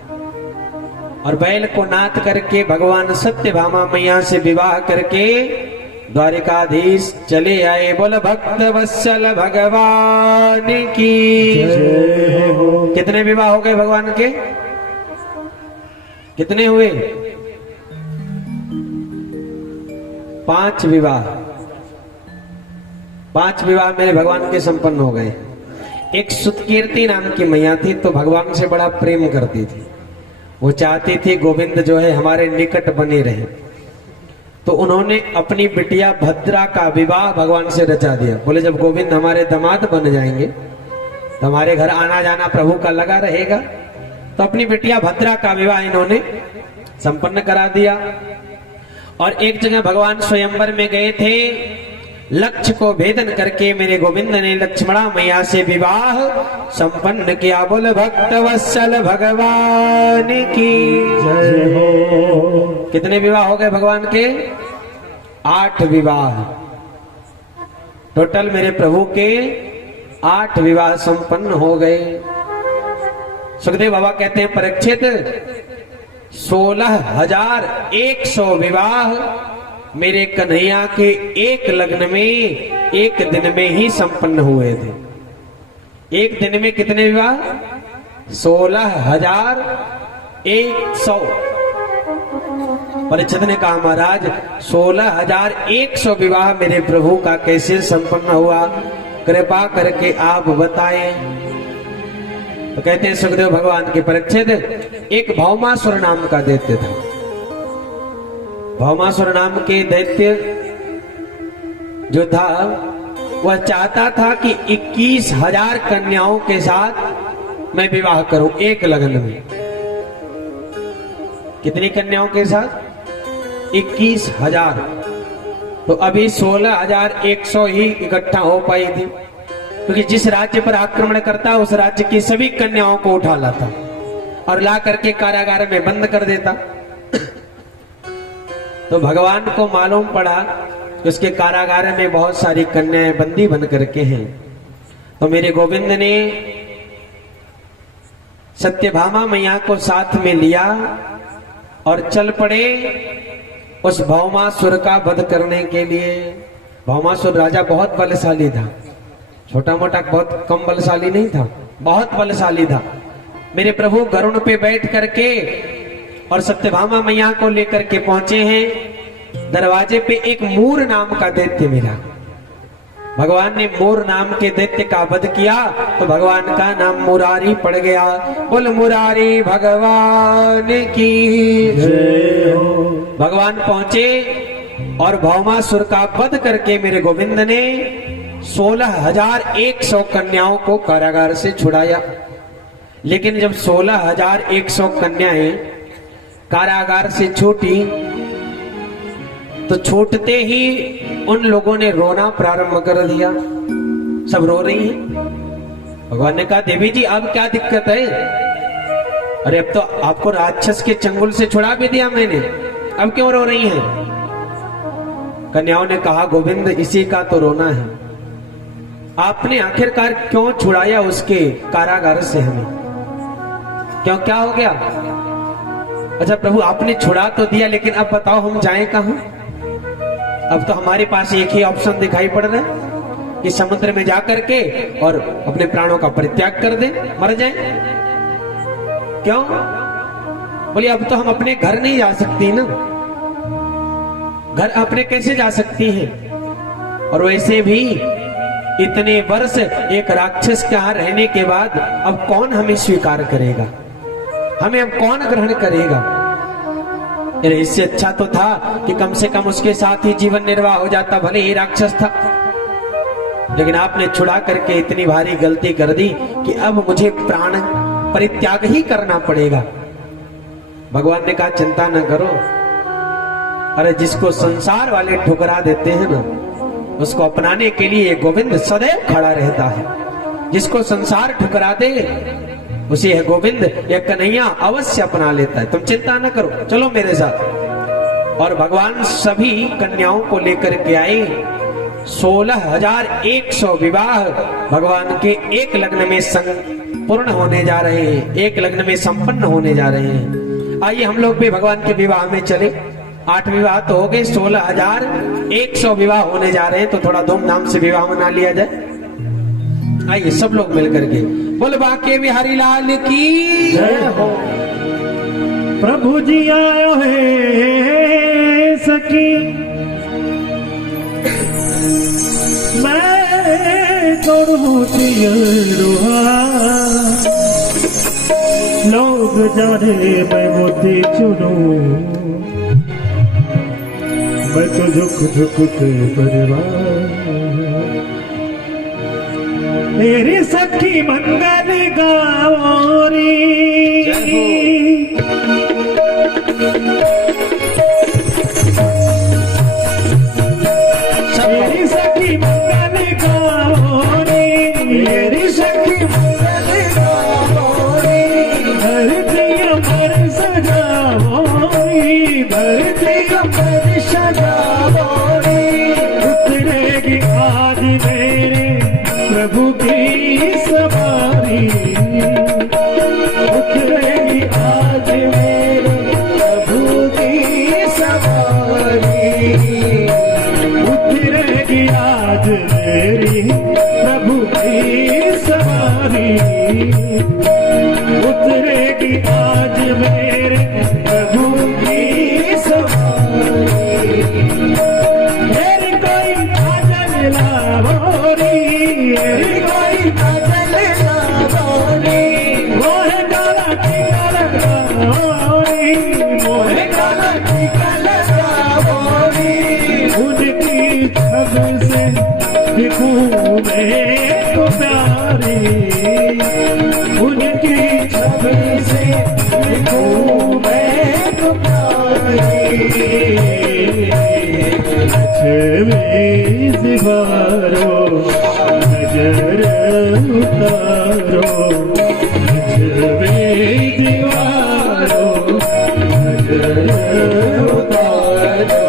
और बैल को नाथ करके भगवान सत्यभामा मैया से विवाह करके द्वारिकाधीश चले आए। बोल भक्त वत्सल भगवान की जय हो। कितने विवाह हो गए भगवान के? कितने हुए? 5 विवाह। 5 विवाह मेरे भगवान के संपन्न हो गए। एक सुतकीर्ति नाम की मैया थी, तो भगवान से बड़ा प्रेम करती थी। वो चाहती थी गोविंद जो है हमारे निकट बने रहे, तो उन्होंने अपनी बिटिया भद्रा का विवाह भगवान से रचा दिया। बोले जब गोविंद हमारे दामाद बन जाएंगे तो हमारे घर आना जाना प्रभु का लगा रहेगा। तो अपनी बिटिया भद्रा का विवाह इन्होंने संपन्न करा दिया। और एक जगह भगवान स्वयंवर में गए थे, लक्ष्य को भेदन करके मेरे गोविंद ने लक्ष्मणा मैया से विवाह संपन्न किया। बोल भक्त वत्सल भगवान की जय हो। कितने विवाह हो गए भगवान के? 8 विवाह। टोटल मेरे प्रभु के 8 विवाह संपन्न हो गए। सुखदेव बाबा कहते हैं, परीक्षित 16,100 विवाह मेरे कन्हैया के एक लग्न में एक दिन में ही संपन्न हुए थे। एक दिन में कितने विवाह? 16,100। परीक्षित ने कहा, महाराज 16,100 विवाह मेरे प्रभु का कैसे संपन्न हुआ, कृपा करके आप बताएं। तो कहते हैं सुखदेव भगवान के, परीक्षित एक भौमासुर नाम का दैत्य था। भौमासुर नाम के दैत्य जो था, वह चाहता था कि 21,000 कन्याओं के साथ मैं विवाह करूं एक लगन में। कितनी कन्याओं के साथ? 21,000। तो अभी 16,100 ही इकट्ठा हो पाई थी, क्योंकि जिस राज्य पर आक्रमण करता उस राज्य की सभी कन्याओं को उठा लाता और ला करके कारागार में बंद कर देता। तो भगवान को मालूम पड़ा कि उसके कारागार में बहुत सारी कन्याएं बंदी बन करके हैं, तो मेरे गोविंद ने सत्यभामा मैया को साथ में लिया और चल पड़े उस भौमासुर का वध करने के लिए। भौमासुर राजा बहुत बलशाली था, छोटा मोटा बहुत कम बलशाली नहीं था, बहुत बलशाली था। मेरे प्रभु गरुड़ पे बैठ करके और सत्यभामा मैया को लेकर के पहुंचे हैं। दरवाजे पे एक मूर नाम का दैत्य मिला। भगवान ने मोर नाम के दैत्य का वध किया तो भगवान का नाम मुरारी पड़ गया। बोल मुरारी भगवान की जय हो। भगवान पहुंचे और भौमासुर का वध करके मेरे गोविंद ने 16,100 कन्याओं को कारागार से छुड़ाया। लेकिन जब 16,100 कन्याएं कारागार से छूटी तो छूटते ही उन लोगों ने रोना प्रारंभ कर दिया। सब रो रही हैं। भगवान ने कहा देवी जी अब क्या दिक्कत है? अरे अब तो आपको राक्षस के चंगुल से छुड़ा भी दिया मैंने, अब क्यों रो रही हैं? कन्याओं ने कहा गोविंद इसी का तो रोना है। आपने आखिरकार क्यों छुड़ाया उसके कारागार से हमें? क्यों, क्या हो गया? अच्छा प्रभु आपने छुड़ा तो दिया, लेकिन अब बताओ हम जाएं कहां? अब तो हमारे पास एक ही ऑप्शन दिखाई पड़ रहा है कि समुद्र में जाकर के और अपने प्राणों का परित्याग कर दें, मर जाएं। क्यों? बोलिए अब तो हम अपने घर नहीं जा सकती ना, घर अपने कैसे जा सकती हैं? और वैसे भी इतने वर्ष एक राक्षस के यहाँ रहने के बाद अब कौन हमें स्वीकार करेगा, हमें अब कौन ग्रहण करेगा? इससे अच्छा तो था कि कम से कम उसके साथ ही जीवन निर्वाह हो जाता, भले ही राक्षस था। लेकिन आपने छुड़ा करके इतनी भारी गलती कर दी कि अब मुझे प्राण परित्याग ही करना पड़ेगा। भगवान ने कहा चिंता न करो। अरे जिसको संसार वाले ठुकरा देते हैं ना, उसको अपनाने के लिए गोविंद सदैव खड़ा रहता है। जिसको संसार ठुकरा दे उसे है गोविंद या कन्हैया अवश्य अपना लेता है। तुम चिंता न करो, चलो मेरे साथ। और भगवान सभी कन्याओं को लेकर के आए। 16,100 विवाह भगवान के एक लग्न में पूर्ण होने जा रहे हैं, एक लग्न में संपन्न होने जा रहे हैं। आइए हम लोग भी भगवान के विवाह में चले। 8 विवाह तो हो गए, 16,100 विवाह होने जा रहे हैं, तो थोड़ा धूमधाम से विवाह मना लिया जाए। आइए सब लोग मिलकर के बोल बाके बिहारी लाल की जय हो। प्रभु जी आयो है सखी, मैं करूँ रोहा, लोग जाने मैं मोती चुनूं, मैं तो झुक झुक के परिवार। मेरी सखी मंगल गौरी, मेरी सखी मंगल गौरी, मेरी सखी मंगल गौरी, धरती अमर सजावोरी, धरती अमर सजावोरी। उतरेगी आज मेरे प्रभु की सवारी, उतरेगी आज मेरे प्रभु की सवारी, उतरेगी आज मेरी प्रभु की सवारी, उतरेगी आज मेरे प्रभु की सवारी। मेरी कोई काजल लावोरी, मेरी कोई काजल लावोरी, मोहे काला टीका लगावोरी, मोहे काला टीका लगावोरी। उनकी छब से दिखूं मैं तो प्यारी, उनकी छब से दिखूं मैं तो प्यारी। छवि दीवारो नजर उतारो, छवि दीवारो नजर उतारो।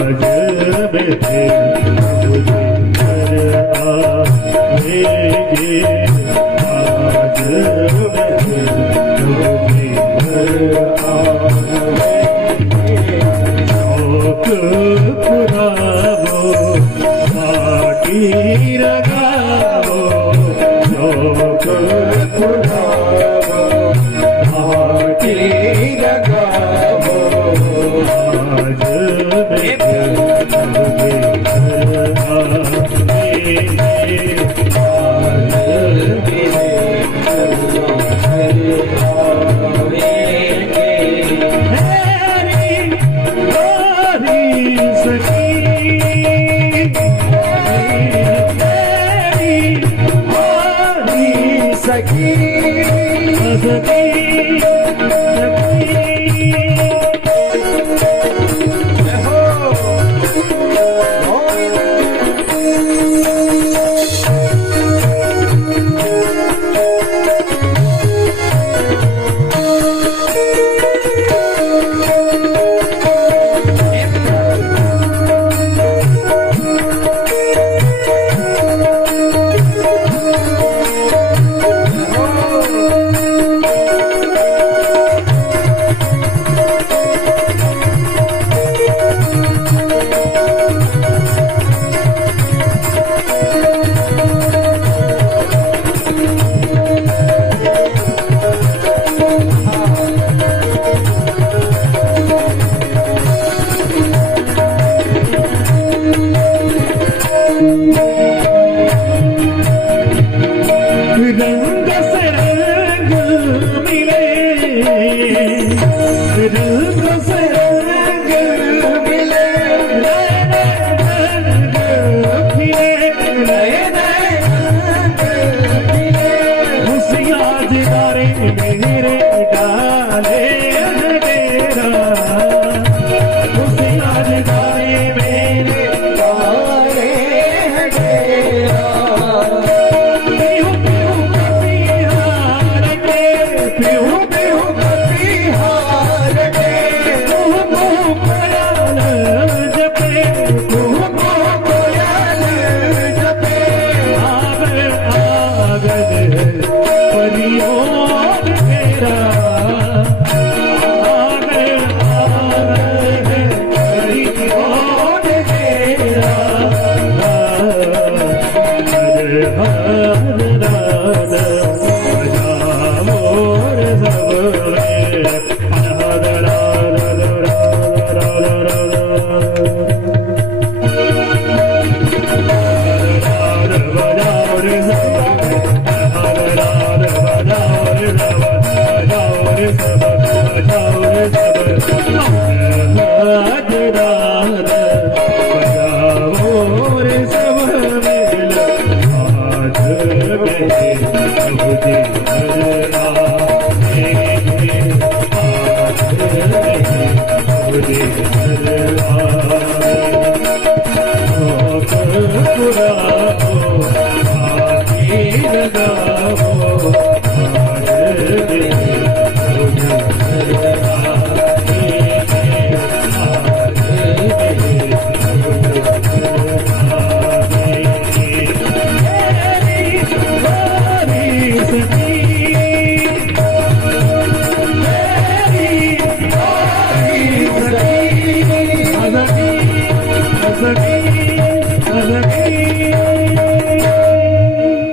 आज मैं तीर गावो लोक पुरावो तीर गावो आज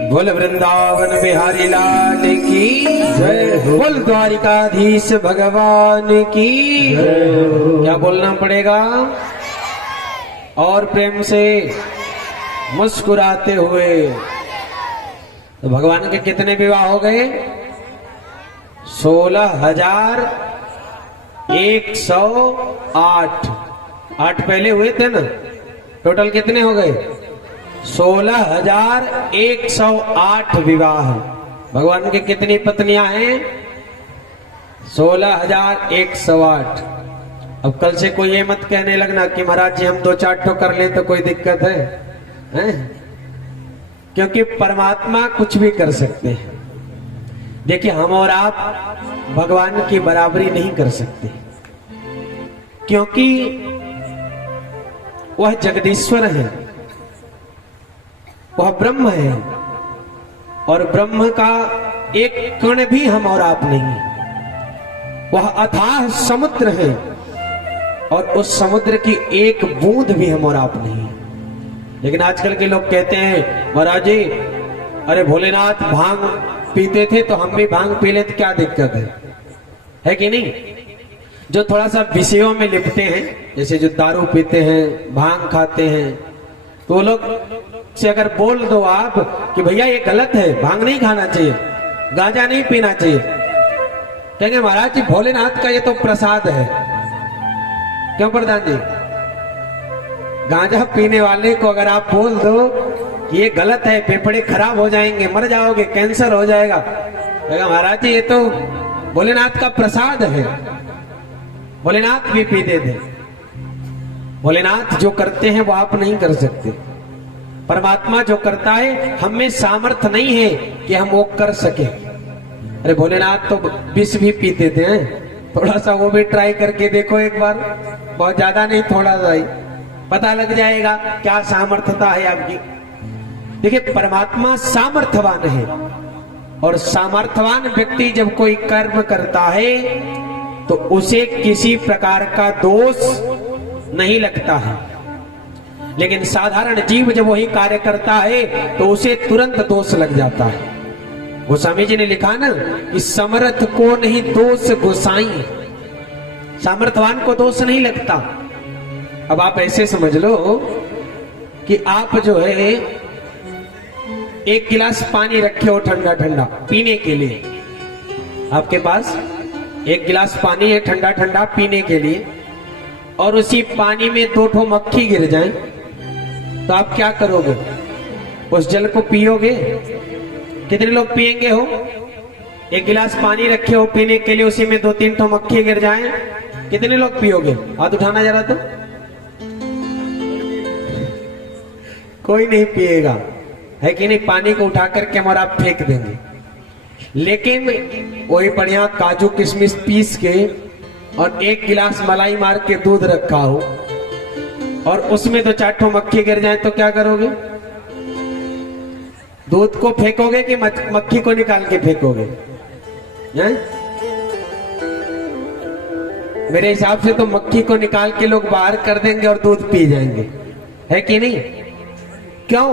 बोल वृंदावन बिहारी लाल की जय, बोल द्वारिकाधीश भगवान की जय। क्या बोलना पड़ेगा? और प्रेम से मुस्कुराते हुए। तो भगवान के कितने विवाह हो गए? 16,108। 8 पहले हुए थे ना, टोटल कितने हो गए? 16,108 विवाह। भगवान की कितनी पत्नियां हैं? 16,108। अब कल से कोई ये मत कहने लगना कि महाराज जी हम 2-4 ठो कर लें तो कोई दिक्कत है, हैं? क्योंकि परमात्मा कुछ भी कर सकते हैं। देखिए, हम और आप भगवान की बराबरी नहीं कर सकते, क्योंकि वह जगदीश्वर है, वह ब्रह्म है, और ब्रह्म का एक कण भी हम और आप नहीं। वह अथाह समुद्र है, और उस समुद्र की एक बूंद भी हम और आप नहीं। लेकिन आजकल के लोग कहते हैं महाराज जी, अरे भोलेनाथ भांग पीते थे तो हम भी भांग पी ले तो क्या दिक्कत है कि नहीं। जो थोड़ा सा विषयों में लिपटे हैं, जैसे जो दारू पीते हैं, भांग खाते हैं, तो वो लोग से अगर बोल दो आप कि भैया ये गलत है, भांग नहीं खाना चाहिए, गांजा नहीं पीना चाहिए, कहेंगे महाराज जी भोलेनाथ का ये तो प्रसाद है। क्यों प्रधान जी? गांजा पीने वाले को अगर आप बोल दो कि ये गलत है, फेफड़े खराब हो जाएंगे, मर जाओगे, कैंसर हो जाएगा, कहेगा महाराज जी ये तो भोलेनाथ का प्रसाद है, भोलेनाथ भी पीते थे। भोलेनाथ जो करते हैं वो आप नहीं कर सकते। परमात्मा जो करता है, हम में सामर्थ्य नहीं है कि हम वो कर सके। अरे भोलेनाथ तो विष भी पीते थे, थोड़ा सा वो भी ट्राई करके देखो एक बार, बहुत ज्यादा नहीं, थोड़ा सा ही, पता लग जाएगा क्या सामर्थ्यता है आपकी। देखिए परमात्मा सामर्थ्यवान है, और सामर्थ्यवान व्यक्ति जब कोई कर्म करता है तो उसे किसी प्रकार का दोष नहीं लगता है। लेकिन साधारण जीव जब वही कार्य करता है तो उसे तुरंत दोष लग जाता है। गोस्वामी जी ने लिखा ना कि समर्थ को नहीं दोष गोसाई, सामर्थ्यवान को दोष नहीं लगता। अब आप ऐसे समझ लो कि आप जो है एक गिलास पानी रखे हो ठंडा ठंडा पीने के लिए, आपके पास एक गिलास पानी है ठंडा ठंडा पीने के लिए, और उसी पानी में 2 ठो मक्खी गिर जाएं, तो आप क्या करोगे? उस जल को पियोगे? कितने लोग पिएंगे हो? एक गिलास पानी रखे हो पीने के लिए, उसी में 2-3 ठो मक्खी गिर जाएं, कितने लोग पियोगे? हाथ उठाना जरा तो। कोई नहीं पिएगा, है कि नहीं? पानी को उठा करके और आप फेंक देंगे। लेकिन वही बढ़िया काजू किशमिश पीस के और 1 गिलास मलाई मार के दूध रखा हो और उसमें 2-4 ठो मक्खी गिर जाए तो क्या करोगे? दूध को फेंकोगे कि मक्खी को निकाल के फेंकोगे? हैं? मेरे हिसाब से तो मक्खी को निकाल के लोग बाहर कर देंगे और दूध पी जाएंगे, है कि नहीं? क्यों?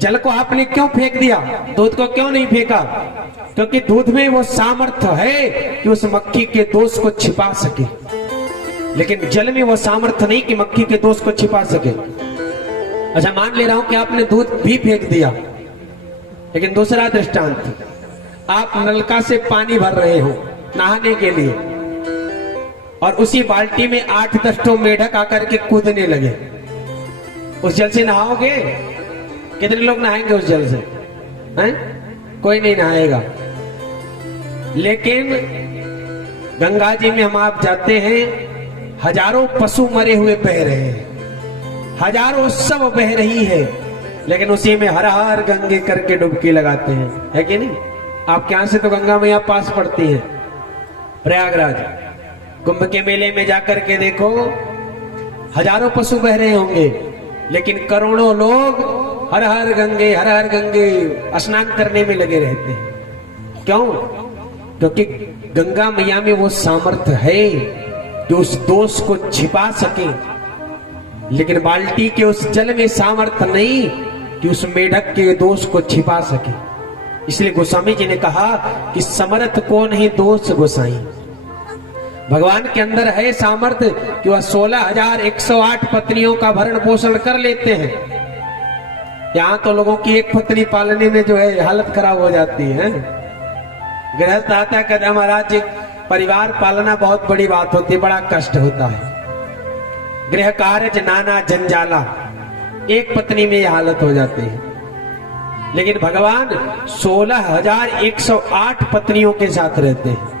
जल को आपने क्यों फेंक दिया, दूध को क्यों नहीं फेंका? क्योंकि दूध में वो सामर्थ्य है कि उस मक्खी के दोष को छिपा सके, लेकिन जल में वो सामर्थ्य नहीं कि मक्खी के दोष को छिपा सके। अच्छा मान ले रहा हूं कि आपने दूध भी फेंक दिया, लेकिन दूसरा दृष्टांत, आप नलका से पानी भर रहे हो नहाने के लिए और उसी बाल्टी में 8-10 ठो मेढक आकर के कूदने लगे, उस जल से नहाओगे? कितने लोग नहाएंगे उस जल से? हैं? कोई नहीं नहाएगा। लेकिन गंगा जी में हम आप जाते हैं, हजारों पशु मरे हुए बह रहे हैं, हजारों सब बह रही है, लेकिन उसी में हर हर गंगे करके डुबकी लगाते हैं, है कि नहीं? आपके यहां से तो गंगा मैया पास पड़ती है, प्रयागराज कुंभ के मेले में जाकर के देखो, हजारों पशु बह रहे होंगे, लेकिन करोड़ों लोग हर हर गंगे स्नान करने में लगे रहते हैं। क्यों? क्योंकि गंगा मैया में वो सामर्थ्य है कि उस दोष को छिपा सके, लेकिन बाल्टी के उस जल में सामर्थ्य नहीं कि उस मेढक के दोष को छिपा सके। इसलिए गोस्वामी जी ने कहा कि समर्थ को नहीं दोष गोसाई। भगवान के अंदर है सामर्थ्य कि वह 16,108 पत्नियों का भरण पोषण कर लेते हैं। यहाँ तो लोगों की एक पत्नी पालने में जो है हालत खराब हो जाती है। गृहस्थ आता कहता महाराज जी परिवार पालना बहुत बड़ी बात होती है, बड़ा कष्ट होता है, गृह कार्य नाना जंजाला, एक पत्नी में यह हालत हो जाती है। लेकिन भगवान 16,108 पत्नियों के साथ रहते हैं।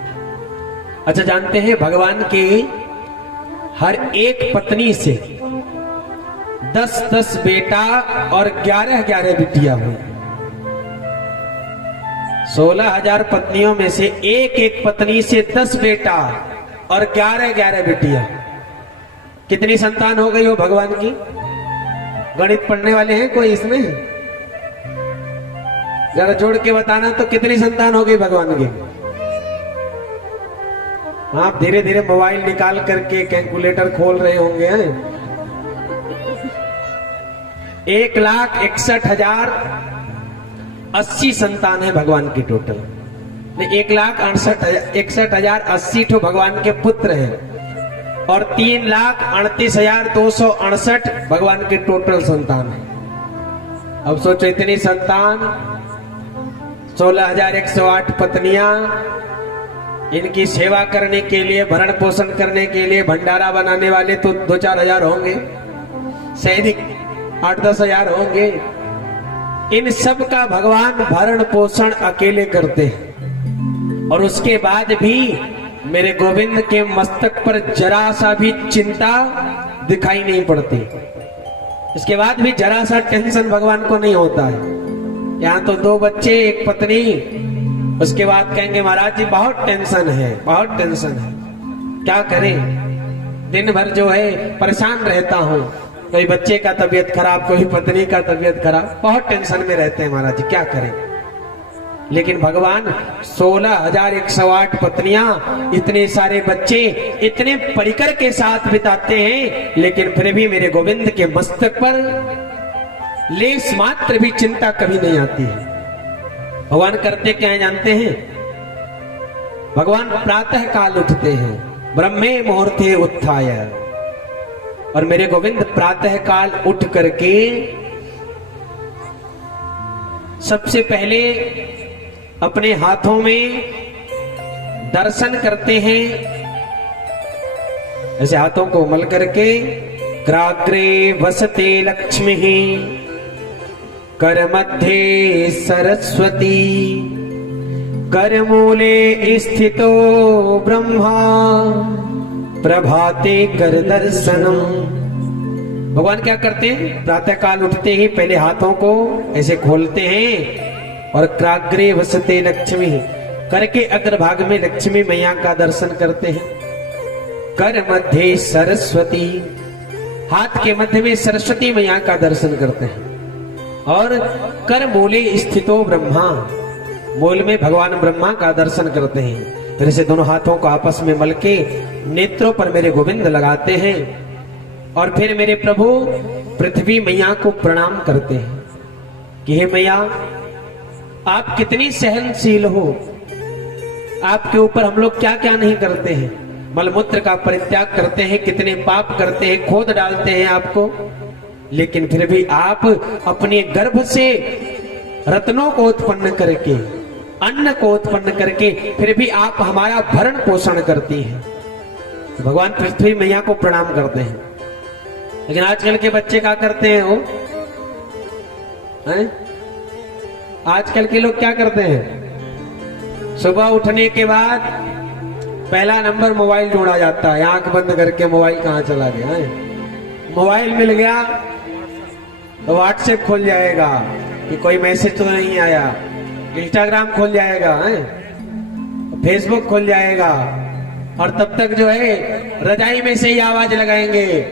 अच्छा जानते हैं भगवान की हर एक पत्नी से 10-10 बेटा और 11-11 बिटिया हुई। 16,000 पत्नियों में से एक एक पत्नी से 10 बेटा और 11-11 बिटिया। कितनी संतान हो गई हो भगवान की? गणित पढ़ने वाले हैं कोई इसमें? जरा जोड़ के बताना तो कितनी संतान हो गई भगवान की? आप धीरे धीरे मोबाइल निकाल करके कैलकुलेटर खोल रहे होंगे हैं? 1,61,080 संतान है भगवान की टोटल। 1,61,080 ठो भगवान के पुत्र हैं और 3,38,268 भगवान के टोटल संतान है। अब सोचो इतनी संतान, 16,108 पत्नियां, इनकी सेवा करने के लिए, भरण पोषण करने के लिए भंडारा बनाने वाले तो 2-4 हजार होंगे, सैनिक 8-10 हजार होंगे। इन सब का भगवान भरण पोषण अकेले करते हैं और उसके बाद भी मेरे गोविंद के मस्तक पर जरा सा भी चिंता दिखाई नहीं पड़ती। इसके बाद भी जरा सा टेंशन भगवान को नहीं होता है। यहाँ तो 2 बच्चे, 1 पत्नी, उसके बाद कहेंगे महाराज जी बहुत टेंशन है, बहुत टेंशन है। क्या करें, दिन भर जो है परेशान रहता हूँ, कोई बच्चे का तबीयत खराब, कोई पत्नी का तबीयत खराब, बहुत टेंशन में रहते हैं महाराज जी, क्या करें। लेकिन भगवान 16,108 पत्नियां, इतने सारे बच्चे, इतने परिकर के साथ बिताते हैं, लेकिन फिर भी मेरे गोविंद के मस्तक पर लेस मात्र भी चिंता कभी नहीं आती है। भगवान करते क्या है जानते हैं? भगवान प्रातः काल उठते हैं, ब्रह्मे मुहूर्ते उत्थाय, और मेरे गोविंद प्रातः काल उठ करके सबसे पहले अपने हाथों में दर्शन करते हैं, ऐसे हाथों को मल करके, कराग्रे वसते लक्ष्मी कर मध्य सरस्वती करमूले स्थितो ब्रह्मा प्रभाते कर दर्शनम। भगवान क्या करते हैं? प्रातः काल उठते ही पहले हाथों को ऐसे खोलते हैं और क्राग्रे वसते लक्ष्मी करके अग्रभाग में लक्ष्मी मैया का दर्शन करते हैं। कर मध्य सरस्वती, हाथ के मध्य में सरस्वती मैया का दर्शन करते हैं। और कर मूले स्थितो ब्रह्मा, मूल में भगवान ब्रह्मा का दर्शन करते हैं। फिर से दोनों हाथों को आपस में मल के नेत्रों पर मेरे गोविंद लगाते हैं और फिर मेरे प्रभु पृथ्वी मैया को प्रणाम करते हैं कि हे मैया, आप कितनी सहनशील हो, आपके ऊपर हम लोग क्या क्या नहीं करते हैं। मलमूत्र का परित्याग करते हैं, कितने पाप करते हैं, खोद डालते हैं आपको, लेकिन फिर भी आप अपने गर्भ से रत्नों को उत्पन्न करके, अन्न को उत्पन्न करके, फिर भी आप हमारा भरण पोषण करती हैं। भगवान पृथ्वी मैया को प्रणाम करते हैं। लेकिन आजकल के बच्चे क्या करते हैं? वो आजकल के लोग क्या करते हैं? सुबह उठने के बाद पहला नंबर मोबाइल ढूंढा जाता है, आंख बंद करके मोबाइल कहाँ चला गया है। मोबाइल मिल गया तो व्हाट्सएप खोल जाएगा कि कोई मैसेज तो नहीं आया, इंस्टाग्राम खोल जाएगा, फेसबुक खोल जाएगा, और तब तक जो है रजाई में से ही आवाज लगाएंगे,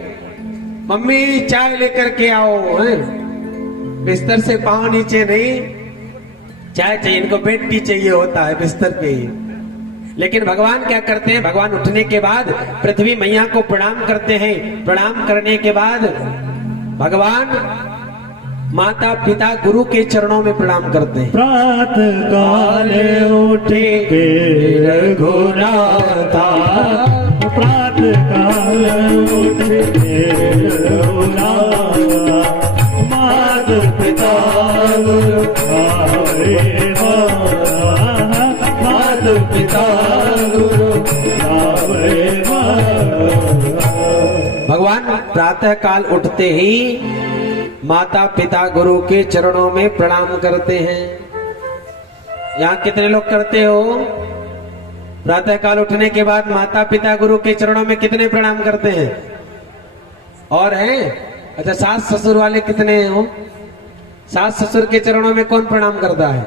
मम्मी चाय लेकर के आओ। बिस्तर से पांव नीचे नहीं, चाय चाहिए इनको, बेड टी चाहिए होता है बिस्तर पे ही। लेकिन भगवान क्या करते हैं? भगवान उठने के बाद पृथ्वी मैया को प्रणाम करते हैं। प्रणाम करने के बाद भगवान माता पिता गुरु के चरणों में प्रणाम करते हैं। प्रातः काल उठे रघुनाथा, प्रातः काल उठे रघुनाथा, मात पिता गुरु आवे मात पिता गुरु आवे। भगवान प्रातः काल उठते ही माता पिता गुरु के चरणों में प्रणाम करते हैं। यहाँ कितने लोग करते हो? प्रातः काल उठने के बाद माता पिता गुरु के चरणों में कितने प्रणाम करते हैं? और हैं? अच्छा, सास ससुर वाले कितने हो? सास ससुर के चरणों में कौन प्रणाम करता है?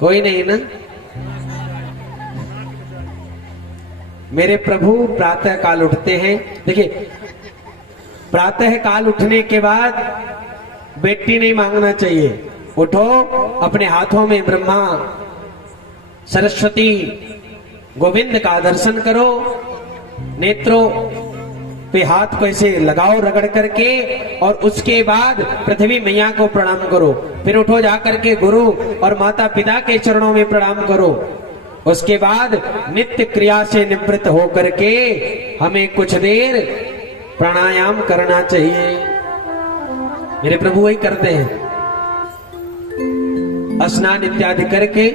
कोई नहीं ना। मेरे प्रभु प्रातः काल उठते हैं। देखिए, प्रातः काल उठने के बाद बेटी नहीं मांगना चाहिए। उठो, अपने हाथों में ब्रह्मा सरस्वती गोविंद का दर्शन करो, नेत्रों पे हाथ को ऐसे लगाओ रगड़ करके, और उसके बाद पृथ्वी मैया को प्रणाम करो। फिर उठो जाकर के गुरु और माता पिता के चरणों में प्रणाम करो। उसके बाद नित्य क्रिया से निवृत्त होकर के हमें कुछ देर प्राणायाम करना चाहिए। मेरे प्रभु वही करते हैं, स्नान इत्यादि करके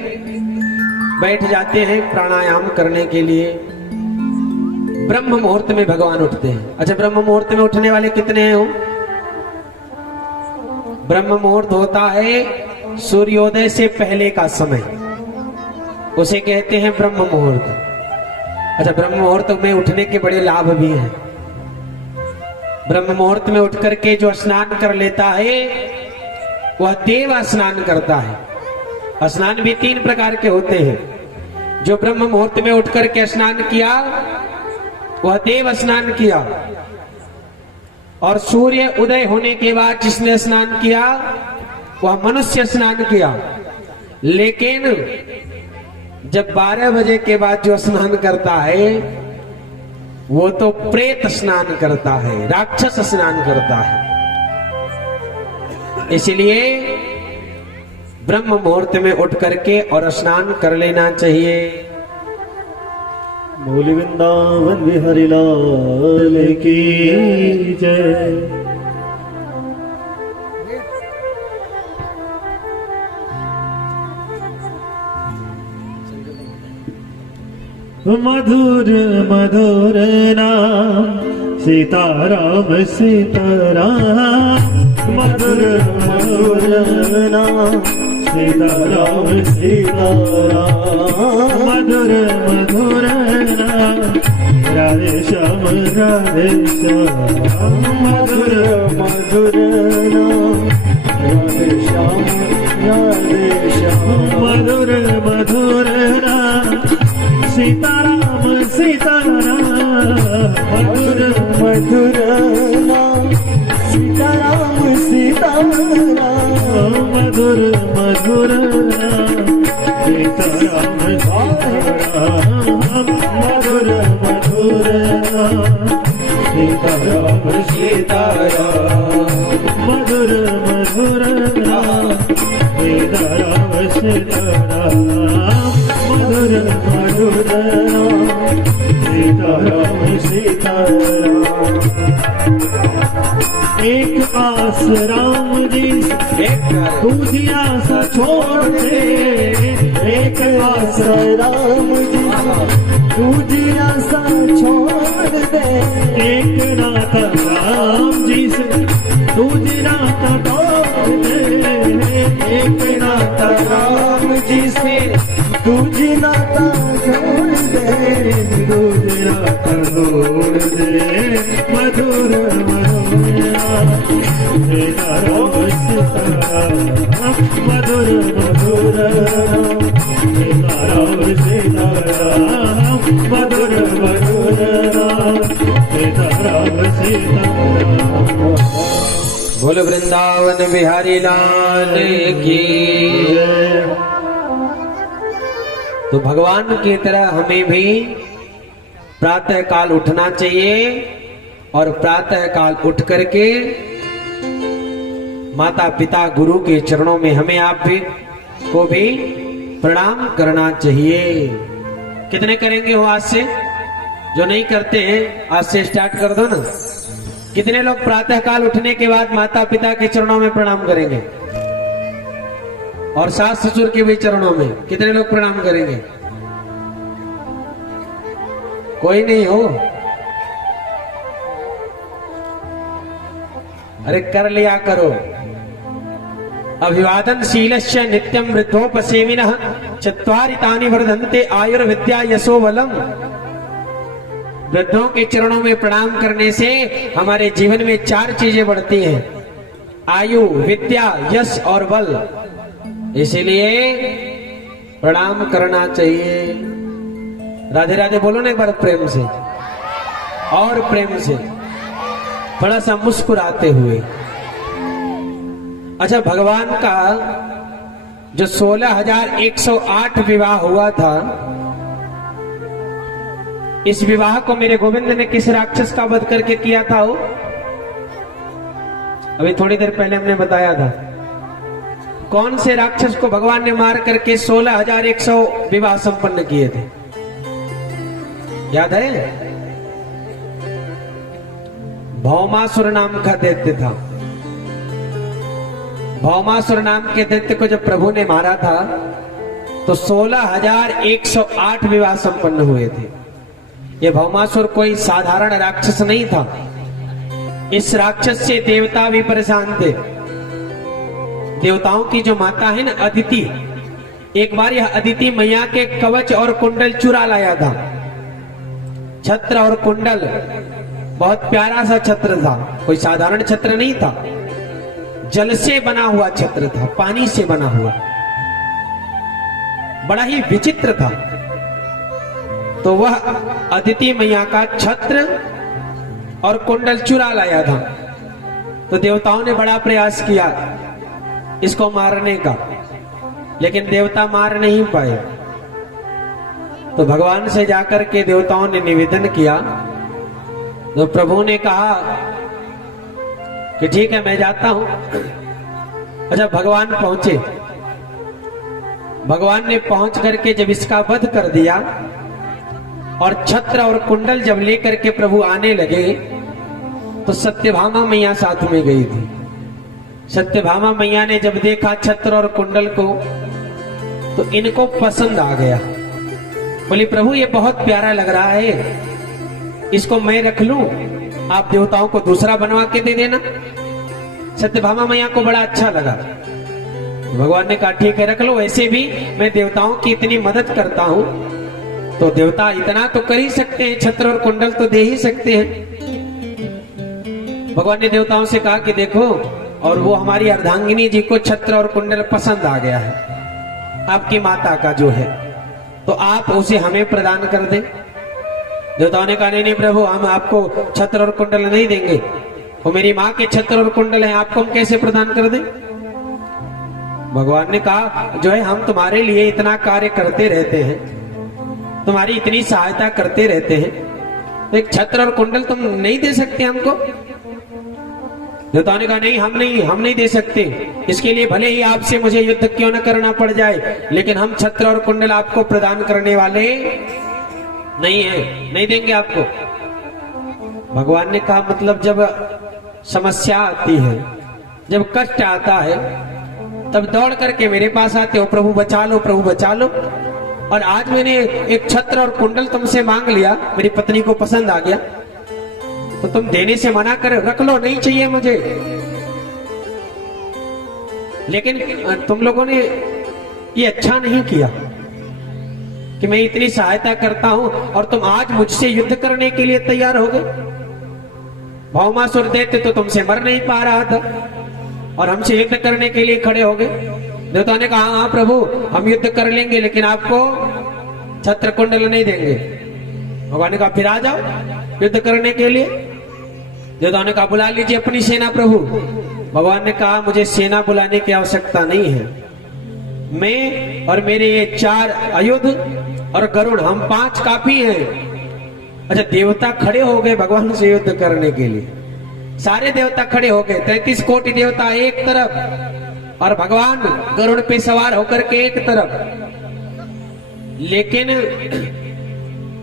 बैठ जाते हैं प्राणायाम करने के लिए। ब्रह्म मुहूर्त में भगवान उठते हैं। अच्छा, ब्रह्म मुहूर्त में उठने वाले कितने हैं? ब्रह्म मुहूर्त होता है सूर्योदय से पहले का समय, उसे कहते हैं ब्रह्म मुहूर्त। अच्छा, ब्रह्म मुहूर्त में उठने के बड़े लाभ भी हैं। ब्रह्म मुहूर्त में उठ करके जो स्नान कर लेता है वह देव स्नान करता है। स्नान भी 3 प्रकार के होते हैं। जो ब्रह्म मुहूर्त में उठ करके स्नान किया वह देव स्नान किया, और सूर्य उदय होने के बाद जिसने स्नान किया वह मनुष्य स्नान किया। लेकिन जब 12 बजे के बाद जो स्नान करता है वो तो प्रेत स्नान करता है, राक्षस स्नान करता है। इसलिए ब्रह्म मुहूर्त में उठ करके और स्नान कर लेना चाहिए। बोले वृंदावन बिहारी लाल की जय। मधुर मधुर नाम सीताराम सीताराम, मधुर मधुर नाम सीताराम सीताराम, मधुर मधुर नाम राधे श्याम राधे श्याम, मधुर मधुर नाम राधे श्याम राधे श्याम, मधुर मधुर नाम सीताराम सीताराम, मधुर मधुर नाम सीताराम सीताराम, मधुर मधुर नाम सीताराम सीताराम, मधुर मधुर नाम सीताराम सीताराम, मधुर मधुर नाम सीताराम सीताराम, मधुर मधुर नाम सीताराम सीताराम। एक आस राम जी दूसरी आस छोड़ दे, एक आस राम जी दूसरी आस छोड़ दे, एक नाता राम जी से दूसरी नाता तोड़ दे, एक नाता राम जी से दूसरी नाता छोड़ दे, दूसरी नाता छोड़ दे, मधुर मधुर सीताराम सीताराम, मधुर मधुर सीताराम सीताराम, मधुर मधुर सीताराम सीताराम। बोल वृंदावन बिहारी लाल की। तो भगवान की तरह हमें भी प्रातः काल उठना चाहिए, और प्रातः काल उठ करके माता पिता गुरु के चरणों में हमें आप भी को भी प्रणाम करना चाहिए। कितने करेंगे हो आज से? जो नहीं करते हैं आज से स्टार्ट कर दो ना। कितने लोग प्रातः काल उठने के बाद माता पिता के चरणों में प्रणाम करेंगे? और सास ससुर के भी चरणों में कितने लोग प्रणाम करेंगे? कोई नहीं हो? अरे कर लिया करो। अभिवादन शीलस्य नित्यम वृद्धोपसेविनः चत्वारि तानि वर्धन्ते आयुर्विद्या यशो बलम। वृद्धों के चरणों में प्रणाम करने से हमारे जीवन में 4 चीजें बढ़ती हैं, आयु, विद्या, यश और बल। इसलिए प्रणाम करना चाहिए। राधे राधे बोलो ना एक बार प्रेम से, और प्रेम से, बड़ा सा मुस्कुराते हुए। अच्छा, भगवान का जो 16,108 विवाह हुआ था, इस विवाह को मेरे गोविंद ने किस राक्षस का वध करके किया था वो? अभी थोड़ी देर पहले हमने बताया था। कौन से राक्षस को भगवान ने मार करके 16,100 विवाह संपन्न किए थे? याद है? भौमासुर नाम का दैत्य था। भौमासुर नाम के दैत्य को जब प्रभु ने मारा था तो 16,108 विवाह संपन्न हुए थे। ये भौमासुर कोई साधारण राक्षस नहीं था। इस राक्षस से देवता भी परेशान थे। देवताओं की जो माता है ना अदिति, एक बार यह अदिति मैया के कवच और कुंडल चुरा लाया था। छत्र और कुंडल बहुत प्यारा सा छत्र था, कोई साधारण छत्र नहीं था। जल से बना हुआ छत्र था, पानी से बना हुआ, बड़ा ही विचित्र था। तो वह अदिति मैया का छत्र और कुंडल चुरा लाया था। तो देवताओं ने बड़ा प्रयास किया इसको मारने का, लेकिन देवता मार नहीं पाए। तो भगवान से जाकर के देवताओं ने निवेदन किया। तो प्रभु ने कहा कि ठीक है मैं जाता हूं। अच्छा, भगवान पहुंचे। भगवान ने पहुंच करके जब इसका वध कर दिया और छत्र और कुंडल जब लेकर के प्रभु आने लगे तो सत्यभामा मैया साथ में गई थी। सत्यभामा मैया ने जब देखा छत्र और कुंडल को तो इनको पसंद आ गया। बोली प्रभु ये बहुत प्यारा लग रहा है, इसको मैं रख लूं, आप देवताओं को दूसरा बनवा के दे देना। सत्यभामा मैया को बड़ा अच्छा लगा। भगवान ने कहा ठीक है रख लो, वैसे भी मैं देवताओं की इतनी मदद करता हूं तो देवता इतना तो कर ही सकते हैं, छत्र और कुंडल तो दे ही सकते हैं। भगवान ने देवताओं से कहा कि देखो, और वो हमारी अर्धांगिनी जी को छत्र और कुंडल पसंद आ गया है आपकी माता का जो है, तो आप उसे हमें प्रदान कर दें। देवताओं ने कहा नहीं प्रभु, हम आपको छत्र और कुंडल नहीं देंगे, वो मेरी माँ के छत्र और कुंडल हैं, आपको हम कैसे प्रदान कर दें। भगवान ने कहा जो है हम तुम्हारे लिए इतना कार्य करते रहते हैं, तुम्हारी इतनी सहायता करते रहते हैं, तो एक छत्र और कुंडल तुम नहीं दे सकते हमको? देवताओं ने कहा नहीं हम नहीं दे सकते, इसके लिए भले ही आपसे मुझे युद्ध क्यों न करना पड़ जाए, लेकिन हम छत्र और कुंडल आपको प्रदान करने वाले नहीं है, नहीं देंगे आपको। भगवान ने कहा मतलब जब समस्या आती है, जब कष्ट आता है, तब दौड़ करके मेरे पास आते हो, प्रभु बचा लो प्रभु बचा लो। और आज मैंने एक छत्र और कुंडल तुमसे मांग लिया, मेरी पत्नी को पसंद आ गया, तो तुम देने से मना कर रख लो, नहीं चाहिए मुझे। लेकिन तुम लोगों ने ये अच्छा नहीं किया कि मैं इतनी सहायता करता हूं और तुम आज मुझसे युद्ध करने के लिए तैयार हो गए। भौमासुर दैत्य तो तुमसे मर नहीं पा रहा था और हमसे युद्ध करने के लिए खड़े हो गए। देवताओं ने कहा हाँ प्रभु हम युद्ध कर लेंगे, लेकिन आपको छत्र कुंडल नहीं देंगे। भगवान ने कहा फिर आ जाओ युद्ध करने के लिए। देवताओं ने कहा बुला लीजिए अपनी सेना प्रभु। भगवान ने कहा मुझे सेना बुलाने की आवश्यकता नहीं है, मैं और मेरे ये 4 आयुध और गरुड़, हम 5 काफी हैं। अच्छा, देवता खड़े हो गए भगवान से युद्ध करने के लिए, सारे देवता खड़े हो गए, 33 कोटि देवता एक तरफ और भगवान गरुड़ पे सवार होकर के एक तरफ। लेकिन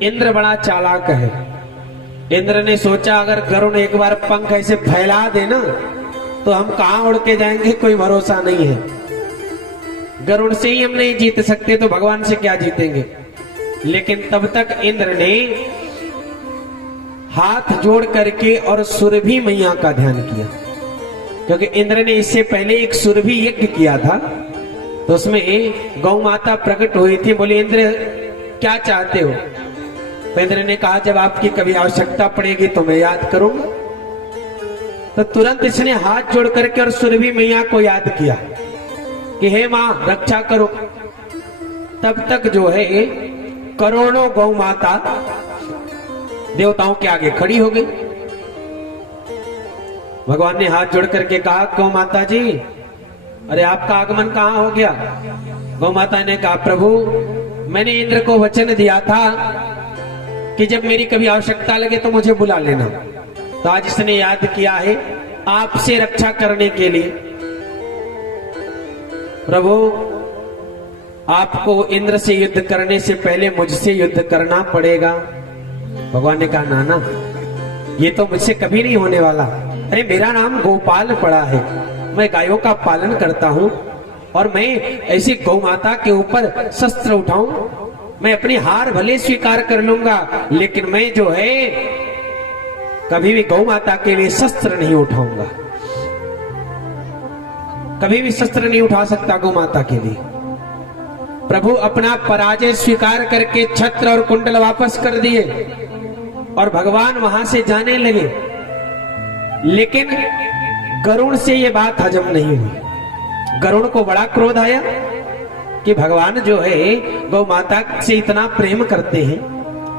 इंद्र बड़ा चालाक है। इंद्र ने सोचा अगर गरुड़ एक बार पंख ऐसे फैला दे ना तो हम कहां उड़ के जाएंगे, कोई भरोसा नहीं है। गरुड़ से ही हम नहीं जीत सकते तो भगवान से क्या जीतेंगे। लेकिन तब तक इंद्र ने हाथ जोड़ करके और सुरभि मैया का ध्यान किया, क्योंकि इंद्र ने इससे पहले एक सुरभि यज्ञ किया था, तो उसमें गौ माता प्रकट हुई थी। बोले इंद्र क्या चाहते हो? तो इंद्र ने कहा जब आपकी कभी आवश्यकता पड़ेगी तो मैं याद करूंगा। तो तुरंत इसने हाथ जोड़ करके और सुरभि मैया को याद किया कि हे मां रक्षा करो। तब तक जो है करोड़ों गौ माता देवताओं के आगे खड़ी हो गई। भगवान ने हाथ जोड़ करके कहा गौ माता जी, अरे आपका आगमन कहां हो गया? गौ माता ने कहा प्रभु मैंने इंद्र को वचन दिया था कि जब मेरी कभी आवश्यकता लगे तो मुझे बुला लेना। तो आज इसने याद किया है आपसे रक्षा करने के लिए। प्रभु, आपको इंद्र से युद्ध करने से पहले मुझसे युद्ध करना पड़ेगा। भगवान ने कहा नाना, ये तो मुझसे कभी नहीं होने वाला। अरे मेरा नाम गोपाल पड़ा है, मैं गायों का पालन करता हूं और मैं ऐसी गौ माता के ऊपर शस्त्र उठाऊं, मैं अपनी हार भले स्वीकार कर लूंगा, लेकिन मैं जो है कभी भी गौ माता के लिए शस्त्र नहीं उठाऊंगा। कभी भी शस्त्र नहीं उठा सकता गौ माता के लिए। प्रभु अपना पराजय स्वीकार करके छत्र और कुंडल वापस कर दिए और भगवान वहां से जाने लगे। लेकिन गरुड़ से ये बात हजम नहीं हुई। गरुड़ को बड़ा क्रोध आया कि भगवान जो है गौ माता से इतना प्रेम करते हैं,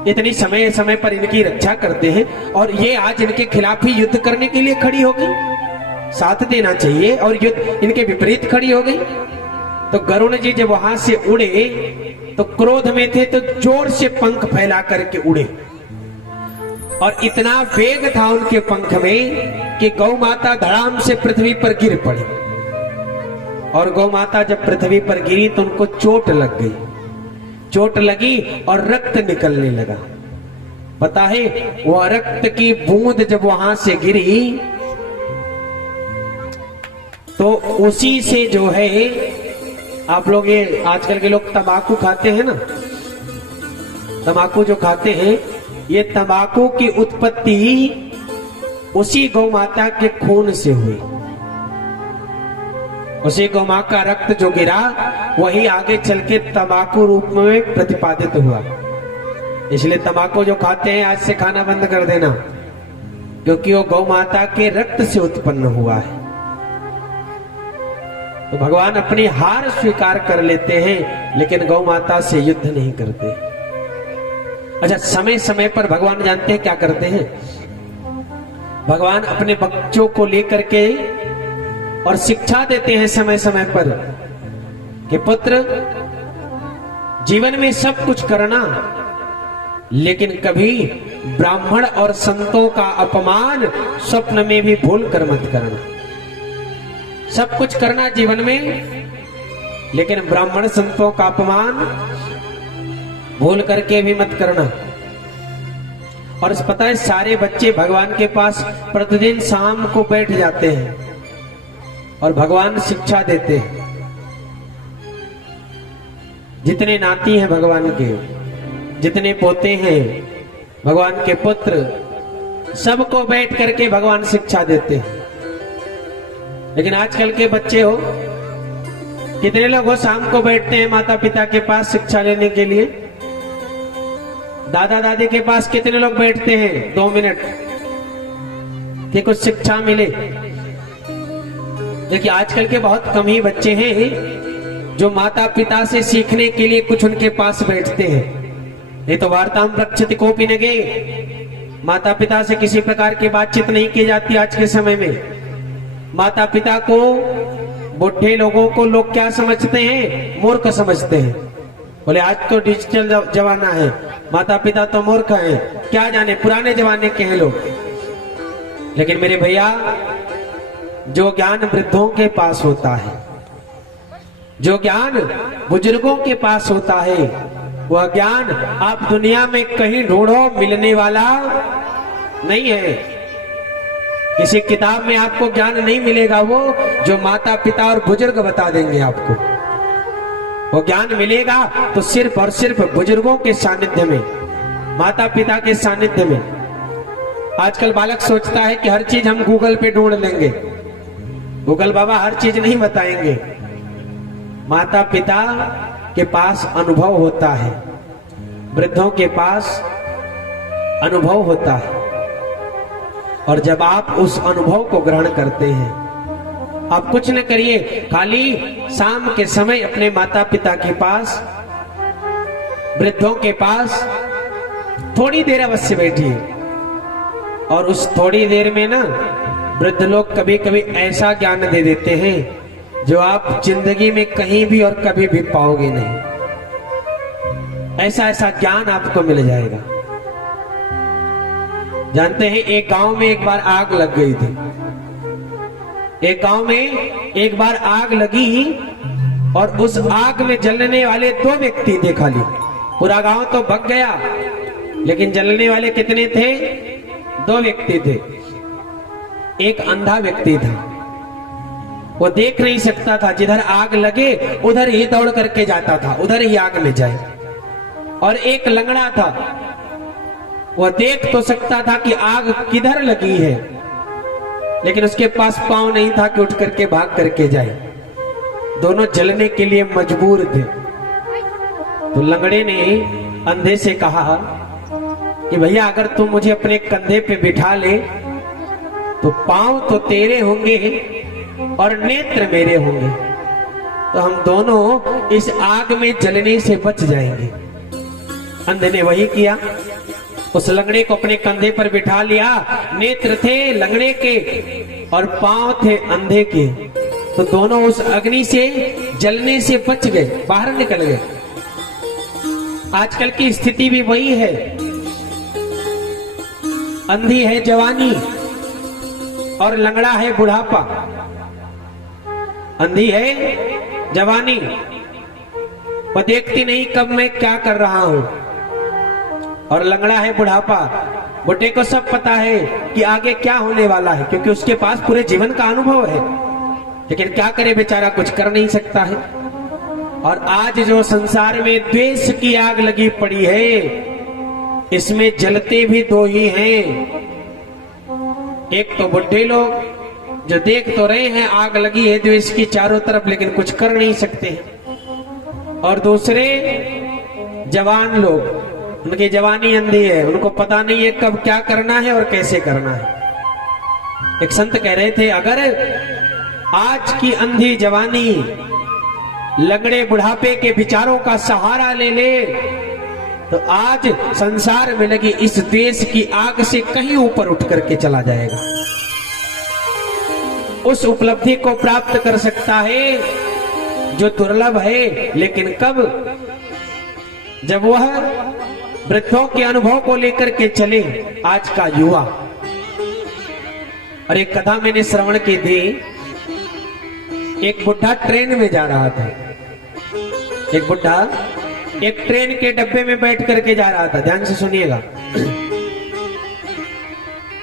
इतनी समय समय पर इनकी रक्षा करते हैं, और ये आज इनके खिलाफ ही युद्ध करने के लिए खड़ी हो गई। साथ देना चाहिए और युद्ध इनके विपरीत खड़ी हो गई। तो गरुड़ जी जब वहां से उड़े तो क्रोध में थे, तो जोर से पंख फैला करके उड़े और इतना वेग था उनके पंख में कि गौ माता धड़ाम से पृथ्वी पर गिर पड़ी। और गौ माता जब पृथ्वी पर गिरी तो उनको चोट लग गई। चोट लगी और रक्त निकलने लगा। पता है वह रक्त की बूंद जब वहां से गिरी तो उसी से जो है, आप लोग ये आजकल के लोग तंबाकू खाते हैं ना, तंबाकू जो खाते हैं, ये तंबाकू की उत्पत्ति उसी गौ माता के खून से हुई। उसी गौ मां का रक्त जो गिरा वही आगे चल के तंबाकू रूप में प्रतिपादित हुआ। इसलिए तंबाकू जो खाते हैं आज से खाना बंद कर देना, क्योंकि वो गौ माता के रक्त से उत्पन्न हुआ है। तो भगवान अपनी हार स्वीकार कर लेते हैं, लेकिन गौ माता से युद्ध नहीं करते। अच्छा, समय समय पर भगवान जानते हैं क्या करते हैं? भगवान अपने बच्चों को लेकर के और शिक्षा देते हैं समय समय पर कि पुत्र, जीवन में सब कुछ करना, लेकिन कभी ब्राह्मण और संतों का अपमान स्वप्न में भी भूल कर मत करना। सब कुछ करना जीवन में, लेकिन ब्राह्मण संतों का अपमान भूल करके भी मत करना। और पता है सारे बच्चे भगवान के पास प्रतिदिन शाम को बैठ जाते हैं और भगवान शिक्षा देते हैं। जितने नाती हैं भगवान के, जितने पोते हैं भगवान के पुत्र, सबको बैठ करके भगवान शिक्षा देते हैं। लेकिन आजकल के बच्चे हो, कितने लोग हो शाम को बैठते हैं माता पिता के पास शिक्षा लेने के लिए? दादा दादी के पास कितने लोग बैठते हैं 2 मिनट कि कुछ शिक्षा मिले? देखिए आजकल के बहुत कम ही बच्चे हैं जो माता पिता से सीखने के लिए कुछ उनके पास बैठते हैं। ये तो वार्ताम रक्षति कोपि न गे, माता पिता से किसी प्रकार की बातचीत नहीं की जाती आज के समय में। माता पिता को, बुढ़े लोगों को लोग क्या समझते हैं? मूर्ख समझते हैं। बोले आज तो डिजिटल जमाना है, माता पिता तो मूर्ख हैं, क्या जाने पुराने जमाने के हैं लोग। लेकिन मेरे भैया, जो ज्ञान वृद्धों के पास होता है, जो ज्ञान बुजुर्गों के पास होता है, वह ज्ञान आप दुनिया में कहीं ढूंढो मिलने वाला नहीं है। किसी किताब में आपको ज्ञान नहीं मिलेगा वो जो माता पिता और बुजुर्ग बता देंगे आपको। वो ज्ञान मिलेगा तो सिर्फ और सिर्फ बुजुर्गों के सानिध्य में, माता पिता के सानिध्य में। आजकल बालक सोचता है कि हर चीज हम गूगल पे ढूंढ लेंगे। गूगल बाबा हर चीज नहीं बताएंगे। माता पिता के पास अनुभव होता है, वृद्धों के पास अनुभव होता है, और जब आप उस अनुभव को ग्रहण करते हैं, आप कुछ न करिए, खाली शाम के समय अपने माता पिता के पास, वृद्धों के पास थोड़ी देर अवश्य बैठिए। और उस थोड़ी देर में ना वृद्ध लोग कभी कभी ऐसा ज्ञान दे देते हैं जो आप जिंदगी में कहीं भी और कभी भी पाओगे नहीं। ऐसा ऐसा ज्ञान आपको मिल जाएगा। जानते हैं एक गांव में एक बार आग लग गई थी। एक गांव में एक बार आग लगी और उस आग में जलने वाले 2 व्यक्ति थे खाली। पूरा गांव तो भग गया, लेकिन जलने वाले कितने थे? 2 व्यक्ति थे। एक अंधा व्यक्ति था, वो देख नहीं सकता था, जिधर आग लगे उधर ही दौड़ करके जाता था, उधर ही आग में जाए। और एक लंगड़ा था, वह देख तो सकता था कि आग किधर लगी है, लेकिन उसके पास पांव नहीं था कि उठ करके भाग करके जाए। दोनों जलने के लिए मजबूर थे। तो लंगड़े ने अंधे से कहा कि भैया अगर तुम मुझे अपने कंधे पे बिठा ले तो पांव तो तेरे होंगे और नेत्र मेरे होंगे, तो हम दोनों इस आग में जलने से बच जाएंगे। अंधे ने वही किया, उस लंगड़े को अपने कंधे पर बिठा लिया। नेत्र थे लंगड़े के और पांव थे अंधे के, तो दोनों उस अग्नि से जलने से बच गए, बाहर निकल गए। आजकल की स्थिति भी वही है। अंधी है जवानी और लंगड़ा है बुढ़ापा। अंधी है जवानी, वो देखती नहीं कब मैं क्या कर रहा हूं, और लंगड़ा है बुढ़ापा। बुढ़े को सब पता है कि आगे क्या होने वाला है, क्योंकि उसके पास पूरे जीवन का अनुभव है, लेकिन क्या करे बेचारा, कुछ कर नहीं सकता है। और आज जो संसार में द्वेष की आग लगी पड़ी है, इसमें जलते भी 2 ही हैं। एक तो बुढ़े लोग जो देख तो रहे हैं आग लगी है द्वेष की चारों तरफ, लेकिन कुछ कर नहीं सकते हैं। और दूसरे जवान लोग, उनकी जवानी अंधी है, उनको पता नहीं है कब क्या करना है और कैसे करना है। एक संत कह रहे थे, अगर आज की अंधी जवानी लंगड़े बुढ़ापे के विचारों का सहारा ले ले तो आज संसार में लगी इस देश की आग से कहीं ऊपर उठ करके चला जाएगा। उस उपलब्धि को प्राप्त कर सकता है जो दुर्लभ है, लेकिन कब? जब वह वृद्धों के अनुभव को लेकर के चले, आज का युवा। और एक कथा मैंने श्रवण की थी। एक बुढ़ा ट्रेन में जा रहा था। एक बुढ़ा एक ट्रेन के डब्बे में बैठ करके जा रहा था, ध्यान से सुनिएगा।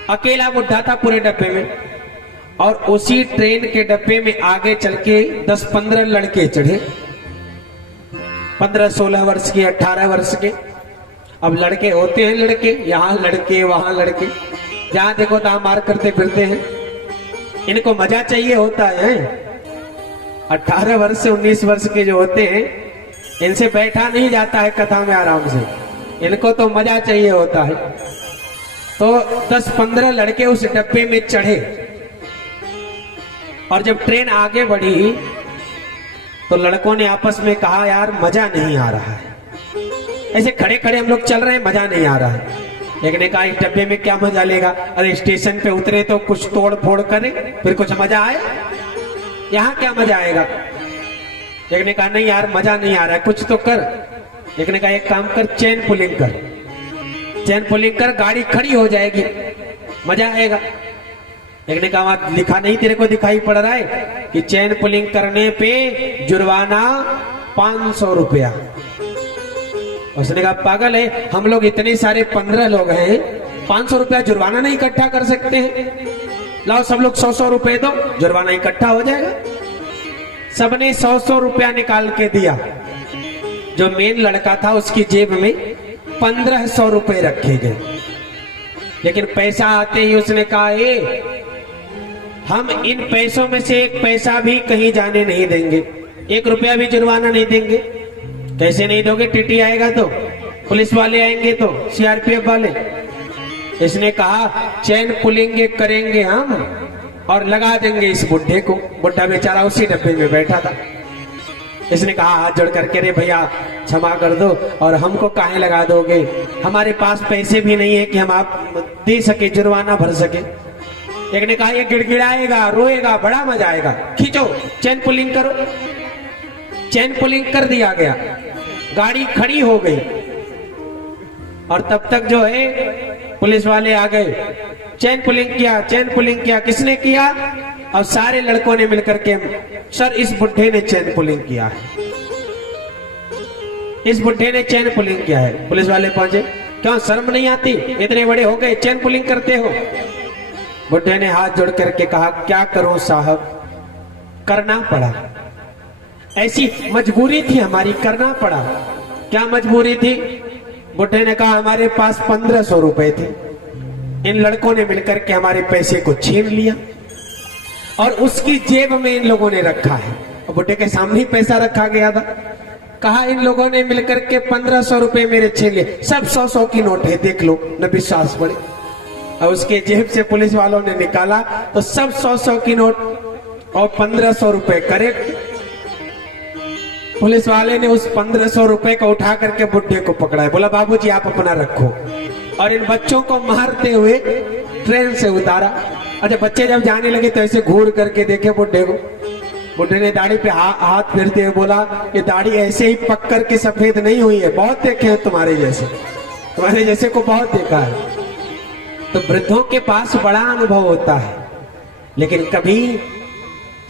अकेला बुढ़ा था पूरे डब्बे में, और उसी ट्रेन के डब्बे में आगे चल के 10-15 लड़के चढ़े, 15-16 वर्ष के, 18 वर्ष के। अब लड़के होते हैं लड़के, यहाँ लड़के वहां लड़के, जहां देखो तहां मार करते फिरते हैं। इनको मजा चाहिए होता है। 18 वर्ष से 19 वर्ष के जो होते हैं, इनसे बैठा नहीं जाता है कथा में आराम से, इनको तो मजा चाहिए होता है। तो 10-15 लड़के उस डब्बे में चढ़े, और जब ट्रेन आगे बढ़ी तो लड़कों ने आपस में कहा, यार मजा नहीं आ रहा है, ऐसे खड़े खड़े हम लोग चल रहे हैं, मजा नहीं आ रहा है। एक ने कहा, इस डब्बे में क्या मजा लेगा, अरे स्टेशन पे उतरे तो कुछ तोड़ फोड़ करें फिर कुछ मजा आए, यहाँ क्या मजा आएगा। एक ने कहा, नहीं यार मजा नहीं आ रहा है, कुछ तो कर। एक ने कहा, एक काम कर, चेन पुलिंग कर, चेन पुलिंग कर, गाड़ी खड़ी हो जाएगी, मजा आएगा। एक ने कहा, वहां लिखा नहीं तेरे को दिखाई पड़ रहा है कि चेन पुलिंग करने पे जुर्माना 500 रुपया। उसने कहा, पागल है, हम लोग इतने सारे 15 लोग हैं, 500 रुपया जुर्माना नहीं इकट्ठा कर सकते हैं, लाओ सब लोग 100-100 रुपए दो, जुर्माना इकट्ठा हो जाएगा। सबने 100-100 रुपया निकाल के दिया। जो मेन लड़का था उसकी जेब में 1500 रुपए रखे गए, लेकिन पैसा आते ही उसने कहा, हम इन पैसों में से एक पैसा भी कहीं जाने नहीं देंगे, 1 रुपया भी जुर्माना नहीं देंगे। कैसे नहीं दोगे, टीटी आएगा तो, पुलिस वाले आएंगे तो, सीआरपीएफ वाले। इसने कहा, चैन पुलिंग करेंगे हम और लगा देंगे इस बुढ़े को। बुढ़ा बेचारा उसी डब्बे में बैठा था। इसने कहा हाथ जोड़ करके, रे भैया क्षमा कर दो, और हमको काहे लगा दोगे, हमारे पास पैसे भी नहीं है कि हम आप दे सके, जुर्माना भर सके। एक ने कहा, ये गिड़गिड़ाएगा, रोएगा, बड़ा मजा आएगा, खींचो चैन पुलिंग करो। चैन पुलिंग कर दिया गया, गाड़ी खड़ी हो गई, और तब तक जो है पुलिस वाले आ गए, चेन पुलिंग किया, चेन पुलिंग किया। किसने किया? और सारे लड़कों ने मिलकर के, सर इस बुढ़े ने चेन पुलिंग किया है, इस बुढ़े ने चेन पुलिंग किया है। पुलिस वाले पहुंचे, क्यों शर्म नहीं आती, इतने बड़े हो गए चेन पुलिंग करते हो? बुढ़े ने हाथ जोड़ करके कहा, क्या करूं साहब, करना पड़ा, ऐसी मजबूरी थी हमारी, करना पड़ा। क्या मजबूरी थी? बुढ़े ने कहा, हमारे पास 1500 रुपए थे, इन लड़कों ने मिलकर के हमारे पैसे को छीन लिया और उसकी जेब में इन लोगों ने रखा है। बुढ़े के सामने ही पैसा रखा गया था। कहा, इन लोगों ने मिलकर के 1500 रुपए मेरे छीन लिए, सब 100-100 की नोट है, देख लो न विश्वास पड़े। और उसके जेब से पुलिस वालों ने निकाला तो सब 100-100 की नोट और 1500 रुपए करेक्ट। पुलिस वाले ने उस 1500 रुपए को उठा करके बुढ़े को पकड़ा है, बोला बाबूजी आप अपना रखो, और इन बच्चों को मारते हुए ट्रेन से उतारा। अच्छा, बच्चे जब जाने लगे तो ऐसे घूर करके देखे बुढ़े को। बुढ़े ने दाढ़ी पे हाथ फेरते हुए बोला, ये दाढ़ी ऐसे ही पक करके सफेद नहीं हुई है, बहुत देखे हैं तुम्हारे जैसे को बहुत देखा है। तो वृद्धों के पास बड़ा अनुभव होता है, लेकिन कभी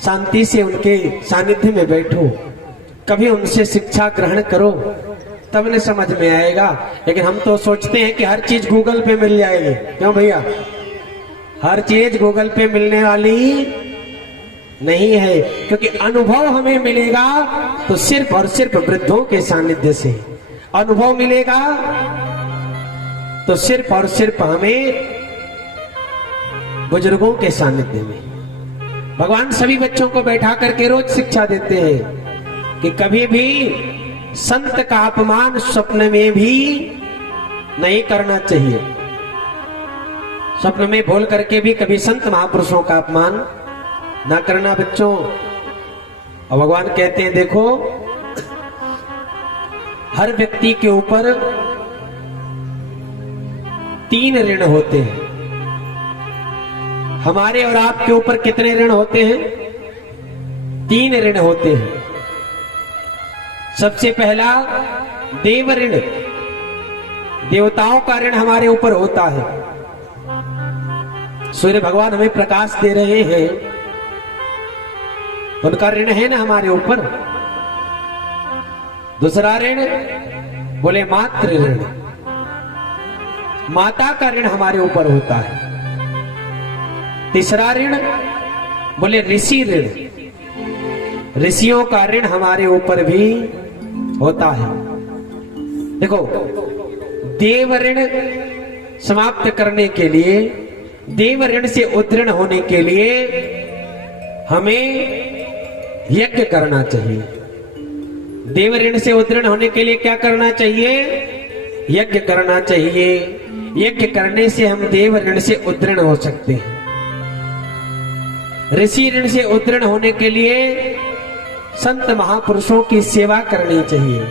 शांति से उनके सानिध्य में बैठो, कभी उनसे शिक्षा ग्रहण करो, तब न समझ में आएगा। लेकिन हम तो सोचते हैं कि हर चीज गूगल पे मिल जाएगी। क्यों भैया? हर चीज गूगल पे मिलने वाली नहीं है, क्योंकि अनुभव हमें मिलेगा तो सिर्फ और सिर्फ वृद्धों के सानिध्य से। अनुभव मिलेगा तो सिर्फ और सिर्फ हमें बुजुर्गों के सानिध्य में। भगवान सभी बच्चों को बैठा करके रोज शिक्षा देते हैं कि कभी भी संत का अपमान स्वप्न में भी नहीं करना चाहिए। स्वप्न में भूल करके भी कभी संत महापुरुषों का अपमान ना करना बच्चों। और भगवान कहते हैं, देखो हर व्यक्ति के ऊपर 3 ऋण होते हैं। हमारे और आपके ऊपर कितने ऋण होते हैं? 3 ऋण होते हैं। सबसे पहला देव ऋण, देवताओं का ऋण हमारे ऊपर होता है। सूर्य भगवान हमें प्रकाश दे रहे हैं, उनका ऋण है ना हमारे ऊपर। दूसरा ऋण बोले मातृ ऋण, माता का ऋण हमारे ऊपर होता है। तीसरा ऋण बोले ऋषि ऋण, ऋषियों का ऋण हमारे ऊपर भी होता है। देखो, देव ऋण समाप्त करने के लिए, देव ऋण से उद्धृण होने के लिए हमें यज्ञ करना चाहिए। देव ऋण से उद्धृण होने के लिए क्या करना चाहिए? यज्ञ करना चाहिए। यज्ञ करने से हम देव ऋण से उद्धृण हो सकते हैं। ऋषि ऋण से उद्धृण होने के लिए संत महापुरुषों की सेवा करनी चाहिए,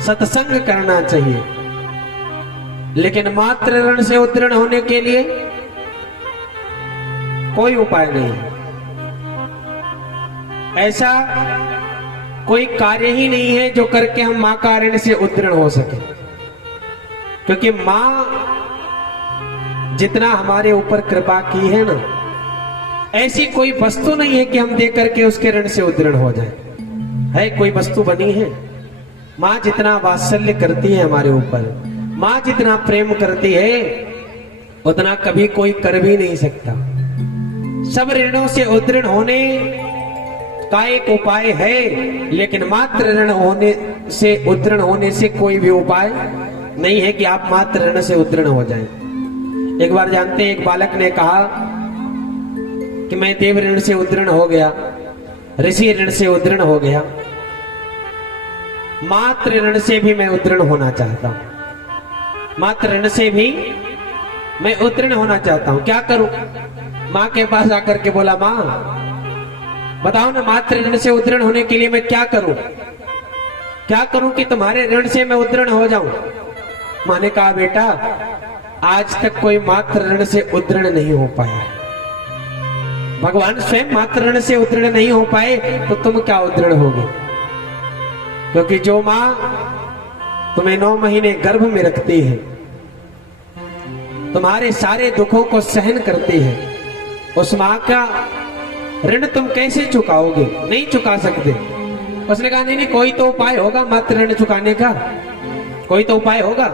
सत्संग करना चाहिए। लेकिन मातृ ऋण से उद्धृण होने के लिए कोई उपाय नहीं है। ऐसा कोई कार्य ही नहीं है जो करके हम मां का ऋण से उद्धृण हो सके, क्योंकि मां जितना हमारे ऊपर कृपा की है ना, ऐसी कोई वस्तु नहीं है कि हम दे करके उसके ऋण से उद्धृण हो जाए। है कोई वस्तु बनी है? मां जितना वात्सल्य करती है हमारे ऊपर, मां जितना प्रेम करती है, उतना कभी कोई कर भी नहीं सकता। सब ऋणों से उद्धृण होने का एक उपाय है, लेकिन मात्र ऋण होने से उद्धृण होने से कोई भी उपाय नहीं है कि आप मात्र ऋण से उद्धृण हो जाएं। एक बार जानते हैं, एक बालक ने कहा कि मैं देव ऋण से उद्धृण हो गया, ऋषि ऋण से उद्धृण हो गया, मात्र ऋण से भी मैं उद्धृण होना चाहता हूं। मात्र ऋण से भी मैं उद्धृण होना चाहता हूं, क्या करूं? मां के पास आकर के बोला, मां बताओ ना, मात्र ऋण से उद्धृण होने के लिए मैं क्या करूं? क्या करूं कि तुम्हारे ऋण से मैं उद्धृण हो जाऊं? मां ने कहा, बेटा आज तक कोई मात्र ऋण से उद्धृण नहीं हो पाया। भगवान स्वयं मात्र ऋण से उद्धृण नहीं हो पाए तो तुम क्या उद्धृण होगे? क्योंकि जो मां तुम्हें 9 महीने गर्भ में रखती है, तुम्हारे सारे दुखों को सहन करती है, उस माँ का ऋण तुम कैसे चुकाओगे? नहीं चुका सकते। उसने कहा नहीं नहीं, कोई तो उपाय होगा मात्र ऋण चुकाने का, कोई तो उपाय होगा।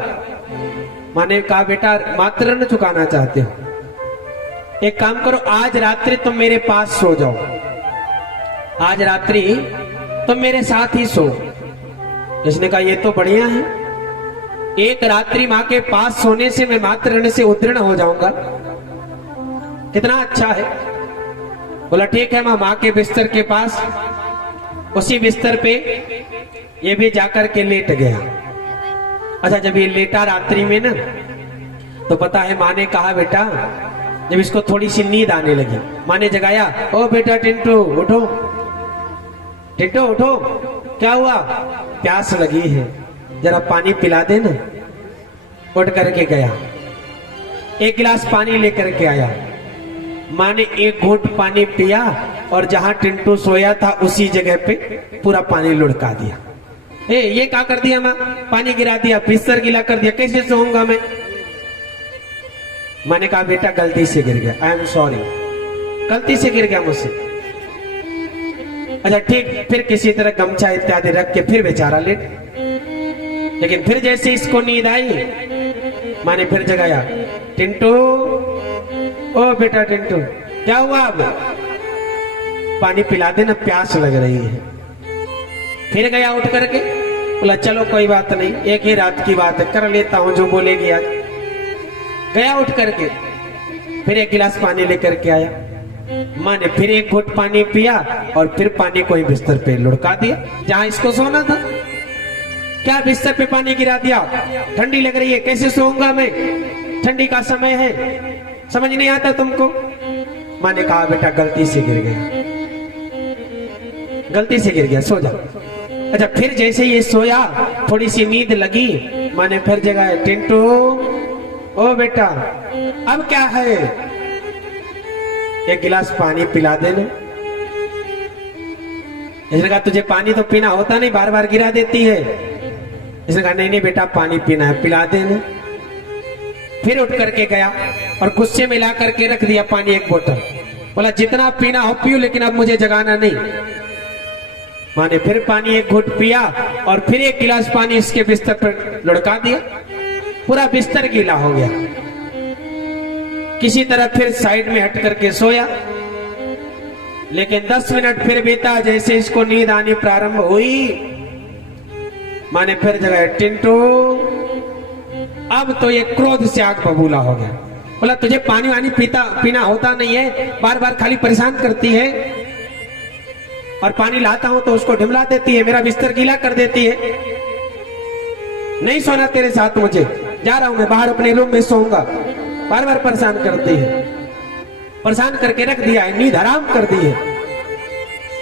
माँ ने कहा बेटा मात्र ऋण चुकाना चाहते हो, एक काम करो, आज रात्रि तुम मेरे पास सो जाओ, आज रात्रि तुम मेरे साथ ही सो। उसने कहा ये तो बढ़िया है, एक रात्रि माँ के पास सोने से मैं मात्र ऋण से उत्तीर्ण हो जाऊंगा, कितना अच्छा है। बोला ठीक है। माँ के बिस्तर के पास, उसी बिस्तर पे ये भी जाकर के लेट गया। अच्छा जब ये लेटा रात्रि में ना, तो पता है माँ ने कहा बेटा, जब इसको थोड़ी सी नींद आने लगी, माँ ने जगाया, ओ बेटा टिंटू उठो, टिंटू उठो, क्या हुआ? प्यास लगी है, जरा पानी पिला दे ना। उठ करके गया, एक गिलास पानी लेकर के आया। माँ ने एक घूंट पानी पिया और जहां टिंटू सोया था उसी जगह पे पूरा पानी लुढ़का दिया। ये क्या कर दिया माँ? पानी गिरा दिया, बिस्तर गीला कर दिया, कैसे सोऊंगा मैं? मैंने कहा बेटा गलती से गिर गया, आई एम सॉरी, गलती से गिर गया मुझसे। अच्छा ठीक, फिर किसी तरह गमछा इत्यादि रख के फिर बेचारा लेट। लेकिन फिर जैसे इसको नींद आई, माँ ने फिर जगाया, टिंटू, ओ बेटा टिंटू, क्या हुआ? अब पानी पिला देना, प्यास लग रही है। फिर गया उठ करके, बोला चलो कोई बात नहीं, एक ही रात की बात है, कर लेता हूं जो बोलेगी आज। गया उठ करके, फिर एक गिलास पानी लेकर के आया। माँ ने फिर एक घुट पानी पिया और फिर पानी को ही बिस्तर पे लुढ़का दिया जहां इसको सोना था। क्या बिस्तर पे पानी गिरा दिया? ठंडी लग रही है, कैसे सोऊंगा मैं? ठंडी का समय है, समझ नहीं आता तुमको? माँ ने कहा बेटा गलती से गिर गया, गलती से गिर गया, सो जा। अच्छा फिर जैसे ये सोया, थोड़ी सी नींद लगी, माँ ने फिर जगाया, टिंटू, ओ बेटा अब क्या है? एक गिलास पानी पिला देना। इसने कहा तुझे पानी तो पीना होता नहीं, बार बार गिरा देती है। इसने कहा नहीं नहीं बेटा पानी पीना है, पिला देना। फिर उठ करके गया और गुस्से में ला करके रख दिया पानी एक बोतल। बोला जितना पीना हो पियो, लेकिन अब मुझे जगाना नहीं। माँ ने फिर पानी एक घुट पिया और फिर एक गिलास पानी इसके बिस्तर पर लुढ़का दिया, पूरा बिस्तर गीला हो गया। किसी तरह फिर साइड में हट करके सोया। लेकिन 10 मिनट फिर बीता, जैसे इसको नींद आनी प्रारंभ हुई, माँ ने फिर जगाया, टिंटू अब तो ये क्रोध से आग बबूला हो गया। बोला तुझे पानी वानी पीना होता नहीं है, बार बार खाली परेशान करती है, और पानी लाता हूं तो उसको ढिमला देती है, मेरा बिस्तर गीला कर देती है। नहीं सोना तेरे साथ, मुझे जा रहा हूं मैं बाहर अपने रूम में सोऊंगा। बार बार परेशान करती है, परेशान करके रख दिया है, नींद हराम कर दी है।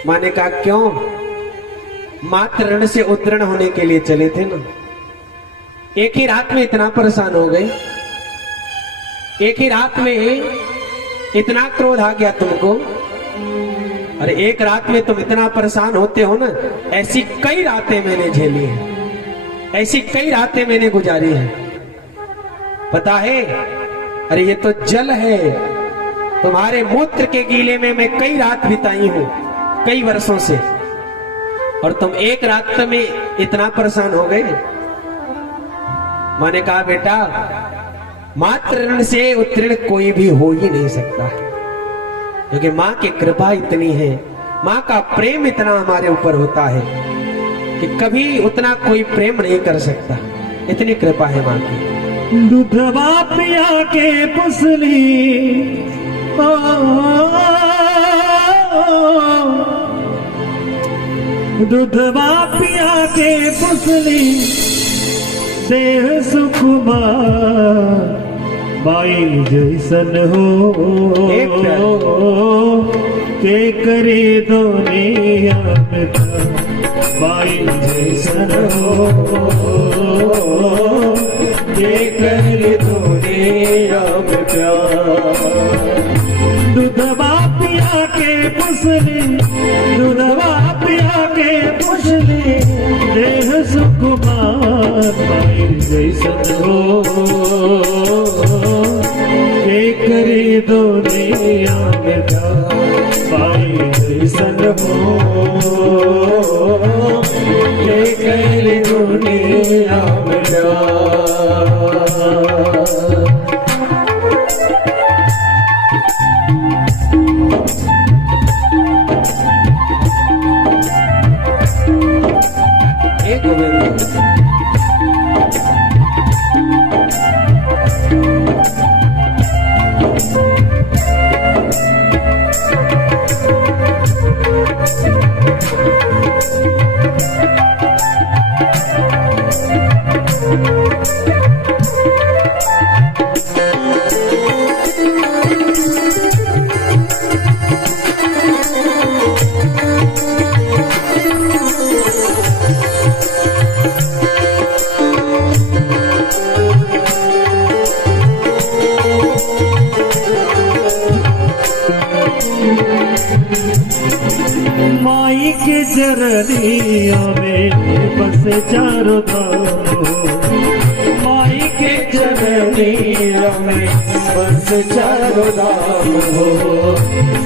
माँ ने कहा क्यों? मात्र ऋण से उत्तीर्ण होने के लिए चले थे ना, एक ही रात में इतना परेशान हो गए, एक ही रात में इतना क्रोध आ गया तुमको। अरे एक रात में तुम इतना परेशान होते हो ना, ऐसी कई रातें मैंने झेली हैं, ऐसी कई रातें मैंने गुजारी हैं, पता है? अरे ये तो जल है, तुम्हारे मूत्र के गीले में मैं कई रात बिताई हूं, कई वर्षों से, और तुम एक रात में इतना परेशान हो गए। माँ ने कहा बेटा मात्र ऋण से उत्तीर्ण कोई भी हो ही नहीं सकता, क्योंकि माँ की कृपा इतनी है, माँ का प्रेम इतना हमारे ऊपर होता है कि कभी उतना कोई प्रेम नहीं कर सकता, इतनी कृपा है माँ की। दूधवा पिया के पुसली, दूधवा पिया के पुसली, देह सुकुमार बाई जैसन हो के करे दुनिया में बाई जैसन हो के करे दुनिया में प्यार। दूधवा पिया के पुसली, दूधवा पिया के पुसली, देह सुकुमार बाई जैसन हो दुनिया में पाई जैसन हो, ये कैली दुनिया में एक गोविंद माई के चरनिया में बस चारों धाम, माई के चरनिया में बस चारों धाम हो,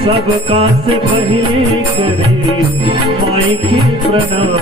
सबका से पहले करे माई के प्रणाम।